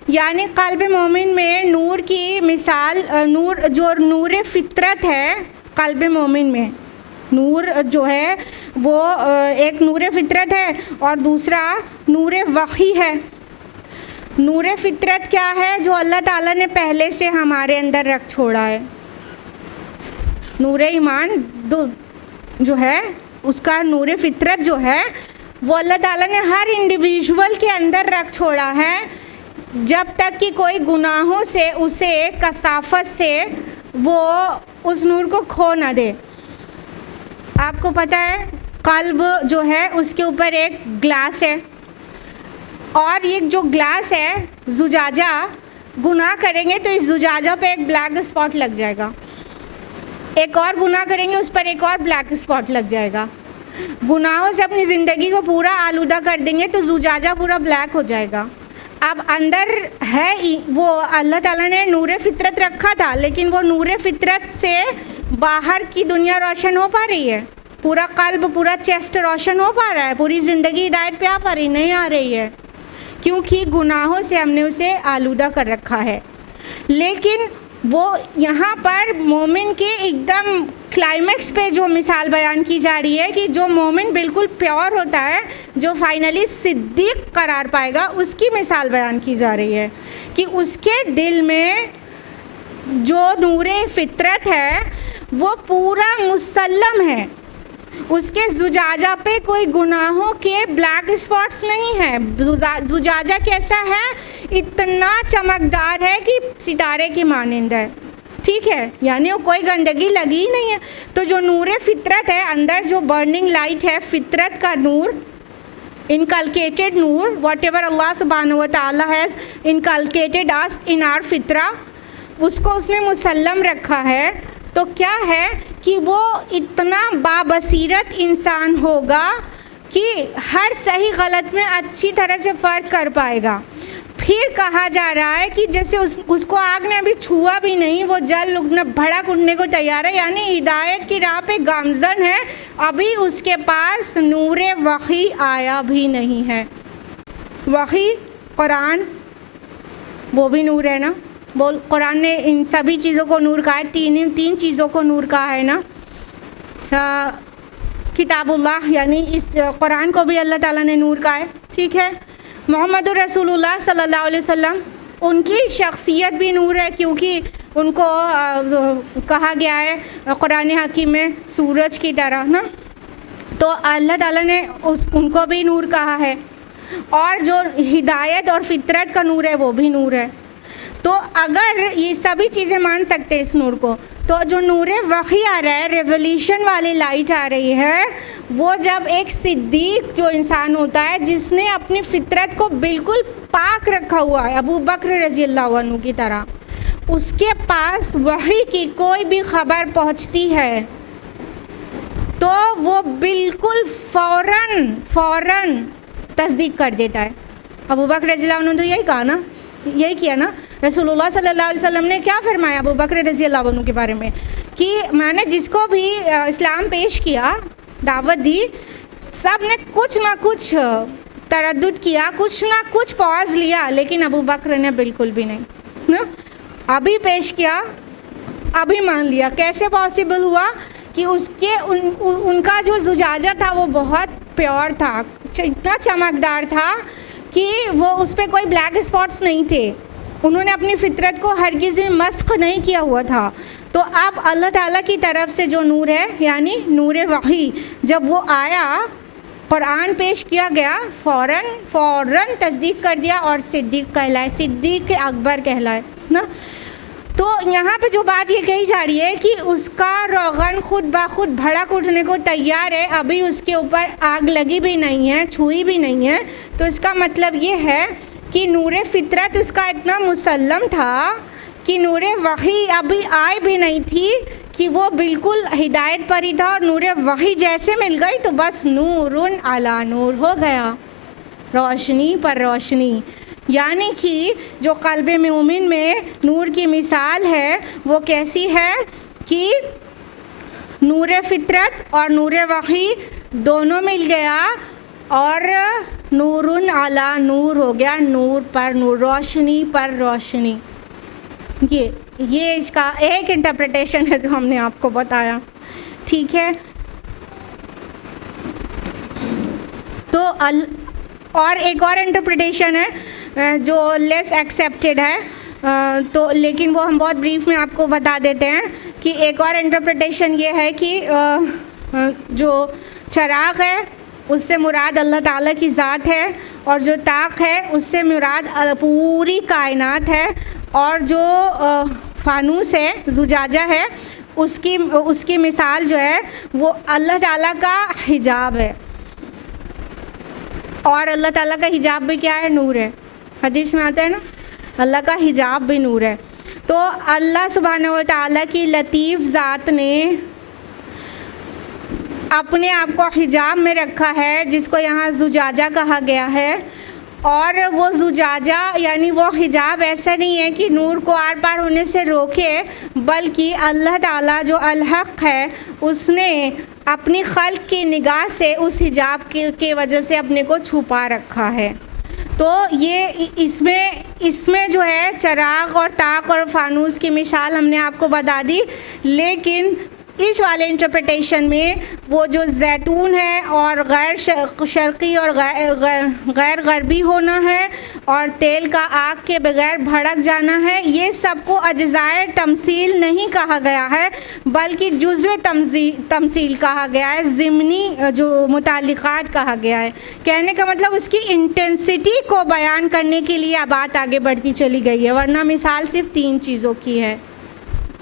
یعنی قلب مومن میں نور کی مثال، نور فطرت ہے. قلب مومن میں نور جو ہے وہ ایک نور فطرت ہے اور دوسرا نور وحی ہے. نور فطرت کیا ہے؟ جو اللہ تعالیٰ نے پہلے سے ہمارے اندر رکھ چھوڑا ہے. نور ایمان جو ہے اس کا نور فطرت جو ہے وہ اللہ تعالیٰ نے ہر انڈیویژول کے اندر رکھ چھوڑا ہے، جب تک کہ کوئی گناہوں سے اسے کثافت سے وہ اس نور کو کھو نہ دے. آپ کو پتہ ہے قلب جو ہے اس کے اوپر ایک گلاس ہے، اور یہ جو گلاس ہے زجاجہ، گناہ کریں گے تو اس زجاجہ پہ ایک بلیک اسپاٹ لگ جائے گا، ایک اور گناہ کریں گے اس پر ایک اور بلیک اسپاٹ لگ جائے گا. گناہوں سے اپنی زندگی کو پورا آلودہ کر دیں گے تو زجاجہ پورا بلیک ہو جائے گا. اب اندر ہے وہ اللہ تعالیٰ نے نور فطرت رکھا تھا، لیکن وہ نور فطرت سے باہر کی دنیا روشن ہو پا رہی ہے؟ پورا قلب، پورا چیسٹ روشن ہو پا رہا ہے؟ پوری زندگی ہدایت پہ آ پا رہی؟ نہیں آ رہی ہے، کیونکہ گناہوں سے ہم نے اسے آلودہ کر رکھا ہے. لیکن وہ یہاں پر مومن کے ایک دم کلائمیکس پہ جو مثال بیان کی جا رہی ہے کہ جو مومن بالکل پیور ہوتا ہے، جو فائنلی صدیق قرار پائے گا، اس کی مثال بیان کی جا رہی ہے کہ اس کے دل میں جو نور فطرت ہے وہ پورا مسلم ہے، اس کے زجاجہ پہ کوئی گناہوں کے بلیک اسپاٹس نہیں ہیں. زجاجہ کیسا ہے؟ اتنا چمکدار ہے کہ ستارے کی مانند ہے. ٹھیک ہے، یعنی وہ کوئی گندگی لگی ہی نہیں ہے. تو جو نور فطرت ہے، اندر جو برننگ لائٹ ہے، فطرت کا نور، انکلکیٹڈ نور، واٹ ایور اللہ سبحانہ و تعالیٰ has inculcated is in our فطرہ، اس کو اس نے مسلم رکھا ہے. تو کیا ہے کہ وہ اتنا بابصیرت انسان ہوگا کہ ہر صحیح غلط میں اچھی طرح سے فرق کر پائے گا. پھر کہا جا رہا ہے کہ جیسے اس کو آگ نے ابھی چھوا بھی نہیں، وہ جل اٹھنا بھڑک اٹھنے کو تیار ہے، یعنی ہدایت کی راہ پہ گامزن ہے، ابھی اس کے پاس نور وحی آیا بھی نہیں ہے۔ وحی قرآن وہ بھی نور ہے نا، قرآن نے ان سبھی چیزوں کو نور کہا ہے، تین چیزوں کو نور کہا ہے نا، کتاب اللہ یعنی اس قرآن کو بھی اللہ تعالیٰ نے نور کہا ہے، ٹھیک ہے۔ محمد رسول اللہ صلی اللہ علیہ وسلم ان کی شخصیت بھی نور ہے، کیونکہ ان کو کہا گیا ہے قرآن حکیم میں سورج کی طرح نا، تو اللہ تعالیٰ نے ان کو بھی نور کہا ہے، اور جو ہدایت اور فطرت کا نور ہے وہ بھی نور ہے۔ تو اگر یہ سبھی چیزیں مان سکتے اس نور کو، تو جو نور وحی آ رہا ہے، ریولیوشن والی لائٹ آ رہی ہے، وہ جب ایک صدیق جو انسان ہوتا ہے جس نے اپنی فطرت کو بالکل پاک رکھا ہوا ہے، ابو بکر رضی اللہ عنہ کی طرح، اس کے پاس وحی کی کوئی بھی خبر پہنچتی ہے تو وہ بالکل فوراً تصدیق کر دیتا ہے۔ ابو بکر رضی اللہ عنہ نے تو یہی کہا نا، یہی کیا نا، رسول اللہ صلی اللہ علیہ وسلم نے کیا فرمایا ابو بکر رضی اللہ عنہ کے بارے میں کہ میں نے جس کو بھی اسلام پیش کیا، دعوت دی، سب نے کچھ نہ کچھ تردد کیا، کچھ نہ کچھ پاز لیا، لیکن ابو بکر نے بالکل بھی نہیں نا، ابھی پیش کیا، ابھی مان لیا۔ کیسے پاسبل ہوا کہ ان کا جو زجاجہ تھا وہ بہت پیور تھا، اتنا چمکدار تھا کہ وہ اس پہ کوئی بلیک اسپاٹس نہیں تھے، انہوں نے اپنی فطرت کو ہرگز بھی مسخ نہیں کیا ہوا تھا۔ تو اب اللہ تعالیٰ کی طرف سے جو نور ہے یعنی نور وحی، جب وہ آیا، قرآن پیش کیا گیا، فوراً تصدیق کر دیا اور صدیق کہلائے، صدیق اکبر کہلائے نا۔ تو یہاں پہ جو بات یہ کہی جا رہی ہے کہ اس کا روغن خود بخود بھڑک اٹھنے کو تیار ہے، ابھی اس کے اوپر آگ لگی بھی نہیں ہے، چھوئی بھی نہیں ہے، تو اس کا مطلب یہ ہے کہ نور فطرت اس کا اتنا مسلم تھا کہ نور وحی ابھی آئے بھی نہیں تھی، کہ وہ بالکل ہدایت پر ہی تھا، اور نور وحی جیسے مل گئی تو بس نور علی نور ہو گیا، روشنی پر روشنی۔ یعنی کہ جو قلب مومن میں نور کی مثال ہے وہ کیسی ہے کہ نور فطرت اور نور وحی دونوں مل گیا اور نور علی نور ہو گیا، نور پر نور، روشنی پر روشنی۔ یہ اس کا ایک انٹرپریٹیشن ہے جو ہم نے آپ کو بتایا، ٹھیک ہے۔ تو اور ایک اور انٹرپریٹیشن ہے جو لیس ایکسیپٹیڈ ہے، تو لیکن وہ ہم بہت بریف میں آپ کو بتا دیتے ہیں کہ ایک اور انٹرپریٹیشن یہ ہے کہ جو چراغ ہے اس سے مراد اللہ تعالیٰ کی ذات ہے، اور جو طاق ہے اس سے مراد پوری کائنات ہے، اور جو فانوس ہے، زجاجہ ہے، اس کی مثال جو ہے وہ اللہ تعالیٰ کا حجاب ہے، اور اللہ تعالیٰ کا حجاب بھی کیا ہے؟ نور ہے۔ حدیث میں آتا ہے نا، اللہ کا حجاب بھی نور ہے۔ تو اللہ سبحانہ و تعالیٰ کی لطیف ذات نے اپنے آپ کو حجاب میں رکھا ہے، جس کو یہاں زجاجہ کہا گیا ہے، اور وہ زجاجہ یعنی وہ حجاب ایسا نہیں ہے کہ نور کو آر پار ہونے سے روکے، بلکہ اللہ تعالیٰ جو الحق ہے اس نے اپنی خلق کی نگاہ سے اس حجاب کی وجہ سے اپنے کو چھپا رکھا ہے۔ تو یہ اس میں جو ہے چراغ اور طاق اور فانوس کی مثال ہم نے آپ کو بتا دی، لیکن اس والے انٹرپریٹیشن میں وہ جو زیتون ہے اور غیر شرقی اور غیر غربی ہونا ہے اور تیل کا آگ کے بغیر بھڑک جانا ہے، یہ سب کو اجزائے تمثیل نہیں کہا گیا ہے بلکہ جزو تمثیل کہا گیا ہے، ضمنی جو متعلقات کہا گیا ہے۔ کہنے کا مطلب اس کی انٹینسٹی کو بیان کرنے کے لیے بات آگے بڑھتی چلی گئی ہے، ورنہ مثال صرف 3 چیزوں کی ہے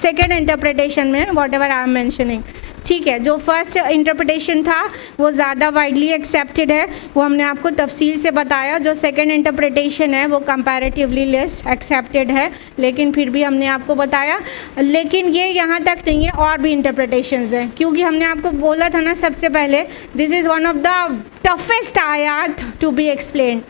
سیکنڈ انٹرپریٹیشن میں، what ever I am mentioning, ٹھیک ہے۔ جو فرسٹ انٹرپریٹیشن تھا وہ زیادہ وائڈلی ایکسیپٹیڈ ہے، وہ ہم نے آپ کو تفصیل سے بتایا۔ جو سیکنڈ انٹرپریٹیشن ہے وہ کمپیریٹیولی لیس ایکسیپٹیڈ ہے، لیکن پھر بھی ہم نے آپ کو بتایا۔ لیکن یہ یہاں تک نہیں ہے، اور بھی انٹرپریٹیشنز ہیں، کیونکہ ہم نے آپ کو بولا تھا نا سب سے پہلے this is one of the toughest آیات to be explained,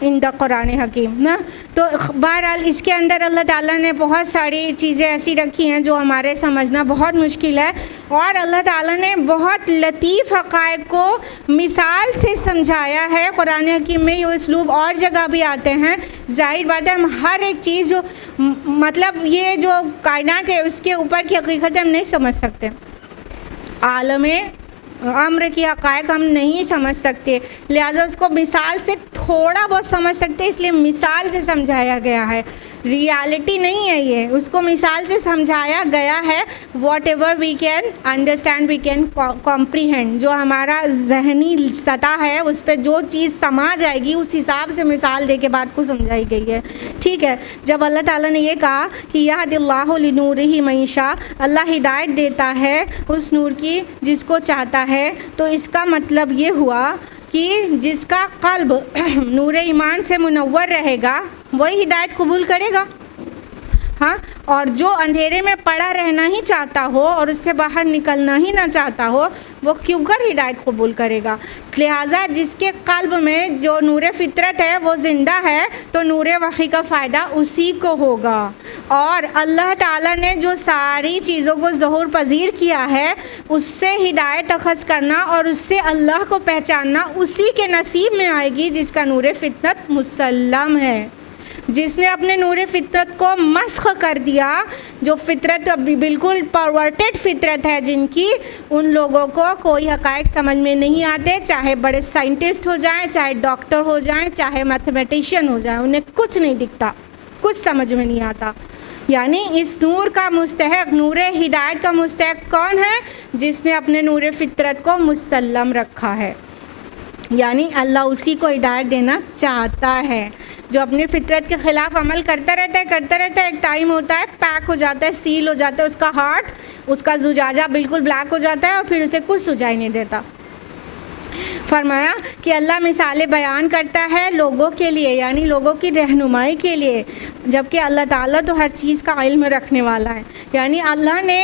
in the Quran حکیم نا. تو بہرحال اس کے اندر اللہ تعالیٰ نے بہت ساری چیزیں ایسی رکھی ہیں جو ہمارے سمجھنا بہت مشکل ہے, اور اللہ تعالیٰ نے بہت لطیف حقائق کو مثال سے سمجھایا ہے قرآن حکیم میں. یہ اسلوب اور جگہ بھی آتے ہیں. ظاہر بات ہے ہم ہر ایک چیز جو مطلب یہ جو کائنات ہے اس کے اوپر کی حقیقت ہم نہیں سمجھ سکتے, عالم امر کی حقائق ہم نہیں سمجھ سکتے, لہٰذا اس کو مثال سے تھوڑا بہت سمجھ سکتے, اس لیے مثال سے سمجھایا گیا ہے. ریالٹی نہیں ہے یہ, اس کو مثال سے سمجھایا گیا ہے. Whatever we can understand we can comprehend, جو ہمارا ذہنی سطح ہے اس پہ جو چیز سما جائے گی اس حساب سے مثال دے کے بات کو سمجھائی گئی ہے. ٹھیک ہے, جب اللہ تعالیٰ نے یہ کہا کہ یہد اللہ لنورہ من یشاء, اللہ ہدایت دیتا ہے اس نور کی جس کو چاہتا ہے, تو اس کا مطلب یہ ہوا کہ جس کا قلب نور ایمان سے منور رہے گا وہی ہدایت قبول کرے گا. ہاں, اور جو اندھیرے میں پڑا رہنا ہی چاہتا ہو اور اس سے باہر نکلنا ہی نہ چاہتا ہو وہ کیوں کر ہدایت قبول کرے گا. لہٰذا جس کے قلب میں جو نور فطرت ہے وہ زندہ ہے تو نور وحی کا فائدہ اسی کو ہوگا. اور اللہ تعالیٰ نے جو ساری چیزوں کو ظہور پذیر کیا ہے اس سے ہدایت اخذ کرنا اور اس سے اللہ کو پہچاننا اسی کے نصیب میں آئے گی جس کا نور فطرت مسلم ہے. جس نے اپنے نور فطرت کو مسخ کر دیا, جو فطرت بالکل پرورٹڈ فطرت ہے جن کی, ان لوگوں کو کوئی حقائق سمجھ میں نہیں آتے, چاہے بڑے سائنٹسٹ ہو جائیں, چاہے ڈاکٹر ہو جائیں, چاہے میتھمیٹیشین ہو جائیں, انہیں کچھ نہیں دکھتا, کچھ سمجھ میں نہیں آتا. یعنی اس نور کا مستحق, نور ہدایت کا مستحق کون ہے؟ جس نے اپنے نور فطرت کو مسلم رکھا ہے. یعنی اللہ اسی کو ہدایت دینا چاہتا ہے. جو اپنے فطرت کے خلاف عمل کرتا رہتا ہے, ایک ٹائم ہوتا ہے پیک ہو جاتا ہے, سیل ہو جاتا ہے اس کا ہارٹ, اس کا زجاجہ بالکل بلیک ہو جاتا ہے اور پھر اسے کچھ سجائی نہیں دیتا. فرمایا کہ اللہ مثالیں بیان کرتا ہے لوگوں کے لیے, یعنی لوگوں کی رہنمائی کے لیے, جبکہ اللہ تعالیٰ تو ہر چیز کا علم رکھنے والا ہے. یعنی اللہ نے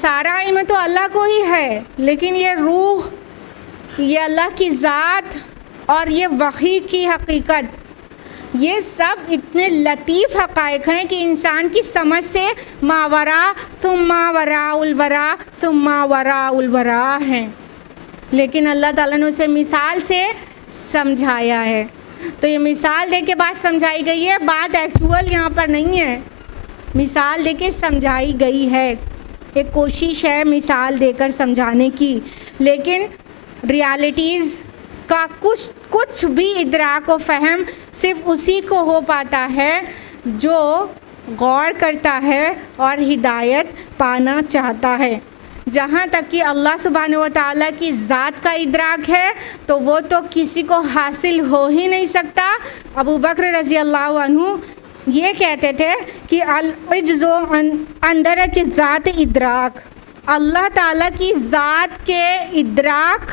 سارا علم تو اللہ کو ہی ہے, لیکن یہ روح, یہ اللہ کی ذات اور یہ وحی کی حقیقت, یہ سب اتنے لطیف حقائق ہیں کہ انسان کی سمجھ سے ماورا ثم وراء الورا ثم وراء الورا ہیں, لیکن اللہ تعالیٰ نے اسے مثال سے سمجھایا ہے. تو یہ مثال دے کے بات سمجھائی گئی ہے, بات ایکچول یہاں پر نہیں ہے, مثال دے کے سمجھائی گئی ہے. ایک کوشش ہے مثال دے کر سمجھانے کی, لیکن ریالٹیز کا کچھ بھی ادراک و فہم صرف اسی کو ہو پاتا ہے جو غور کرتا ہے اور ہدایت پانا چاہتا ہے. جہاں تک کہ اللہ سبحانہ و تعالیٰ کی ذات کا ادراک ہے تو وہ تو کسی کو حاصل ہو ہی نہیں سکتا. ابو بکر رضی اللہ عنہ یہ کہتے تھے کہ العجز اندر کی ذات ادراک, اللہ تعالیٰ کی ذات کے ادراک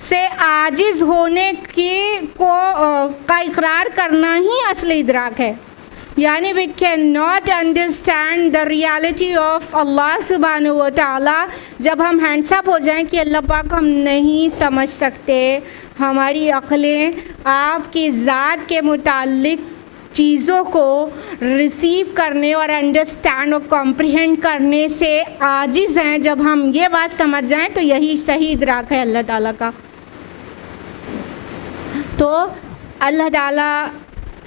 سے عاجز ہونے کا اقرار کرنا ہی اصل ادراک ہے. یعنی we cannot understand the reality of اللہ سبحانہ و تعالیٰ. جب ہم ہینڈس اپ ہو جائیں کہ اللہ پاک ہم نہیں سمجھ سکتے, ہماری عقلیں آپ کی ذات کے متعلق چیزوں کو ریسیو کرنے اور انڈرسٹینڈ اور کمپریہینڈ کرنے سے عاجز ہیں, جب ہم یہ بات سمجھ جائیں تو یہی صحیح ادراک ہے اللہ تعالیٰ کا. تو اللہ تعالیٰ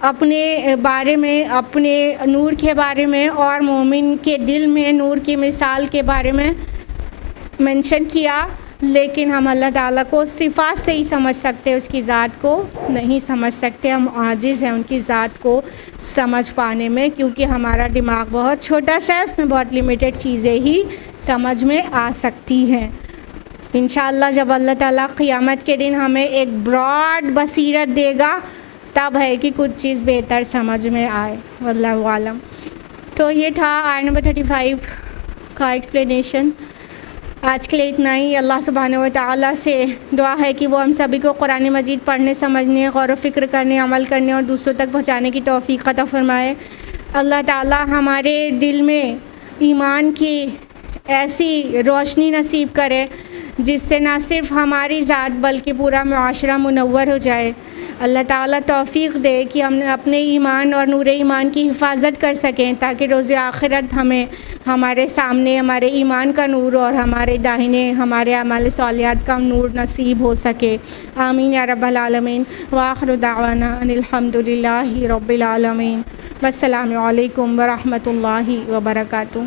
اپنے بارے میں, اپنے نور کے بارے میں اور مومن کے دل میں نور کی مثال کے بارے میں منشن کیا, لیکن ہم اللہ تعالیٰ کو صفات سے ہی سمجھ سکتے, اس کی ذات کو نہیں سمجھ سکتے. ہم عاجز ہیں ان کی ذات کو سمجھ پانے میں, کیونکہ ہمارا دماغ بہت چھوٹا سا ہے, اس میں بہت لیمیٹڈ چیزیں ہی سمجھ میں آ سکتی ہیں. انشاءاللہ جب اللہ تعالیٰ قیامت کے دن ہمیں ایک براڈ بصیرت دے گا تب ہے کہ کچھ چیز بہتر سمجھ میں آئے, واللہ عالم. تو یہ تھا آیت نمبر 35 کا ایکسپلینیشن. آج کے لیے اتنا ہی. اللہ سبحانہ و تعالیٰ سے دعا ہے کہ وہ ہم سبھی کو قرآن مجید پڑھنے, سمجھنے, غور و فکر کرنے, عمل کرنے اور دوسروں تک پہنچانے کی توفیق عطا فرمائے. اللہ تعالیٰ ہمارے دل میں ایمان کی ایسی روشنی نصیب کرے جس سے نہ صرف ہماری ذات بلکہ پورا معاشرہ منور ہو جائے. اللہ تعالیٰ توفیق دے کہ ہم اپنے ایمان اور نور ایمان کی حفاظت کر سکیں، تاکہ روز آخرت ہمیں ہمارے سامنے ہمارے ایمان کا نور اور ہمارے داہنے ہمارے اعمال صالحات کا نور نصیب ہو سکے۔ آمین یا رب العالمین۔ وآخر دعوانا ان الحمد للہ رب العالمین۔ والسلام علیکم ورحمۃ اللہ وبرکاتہ۔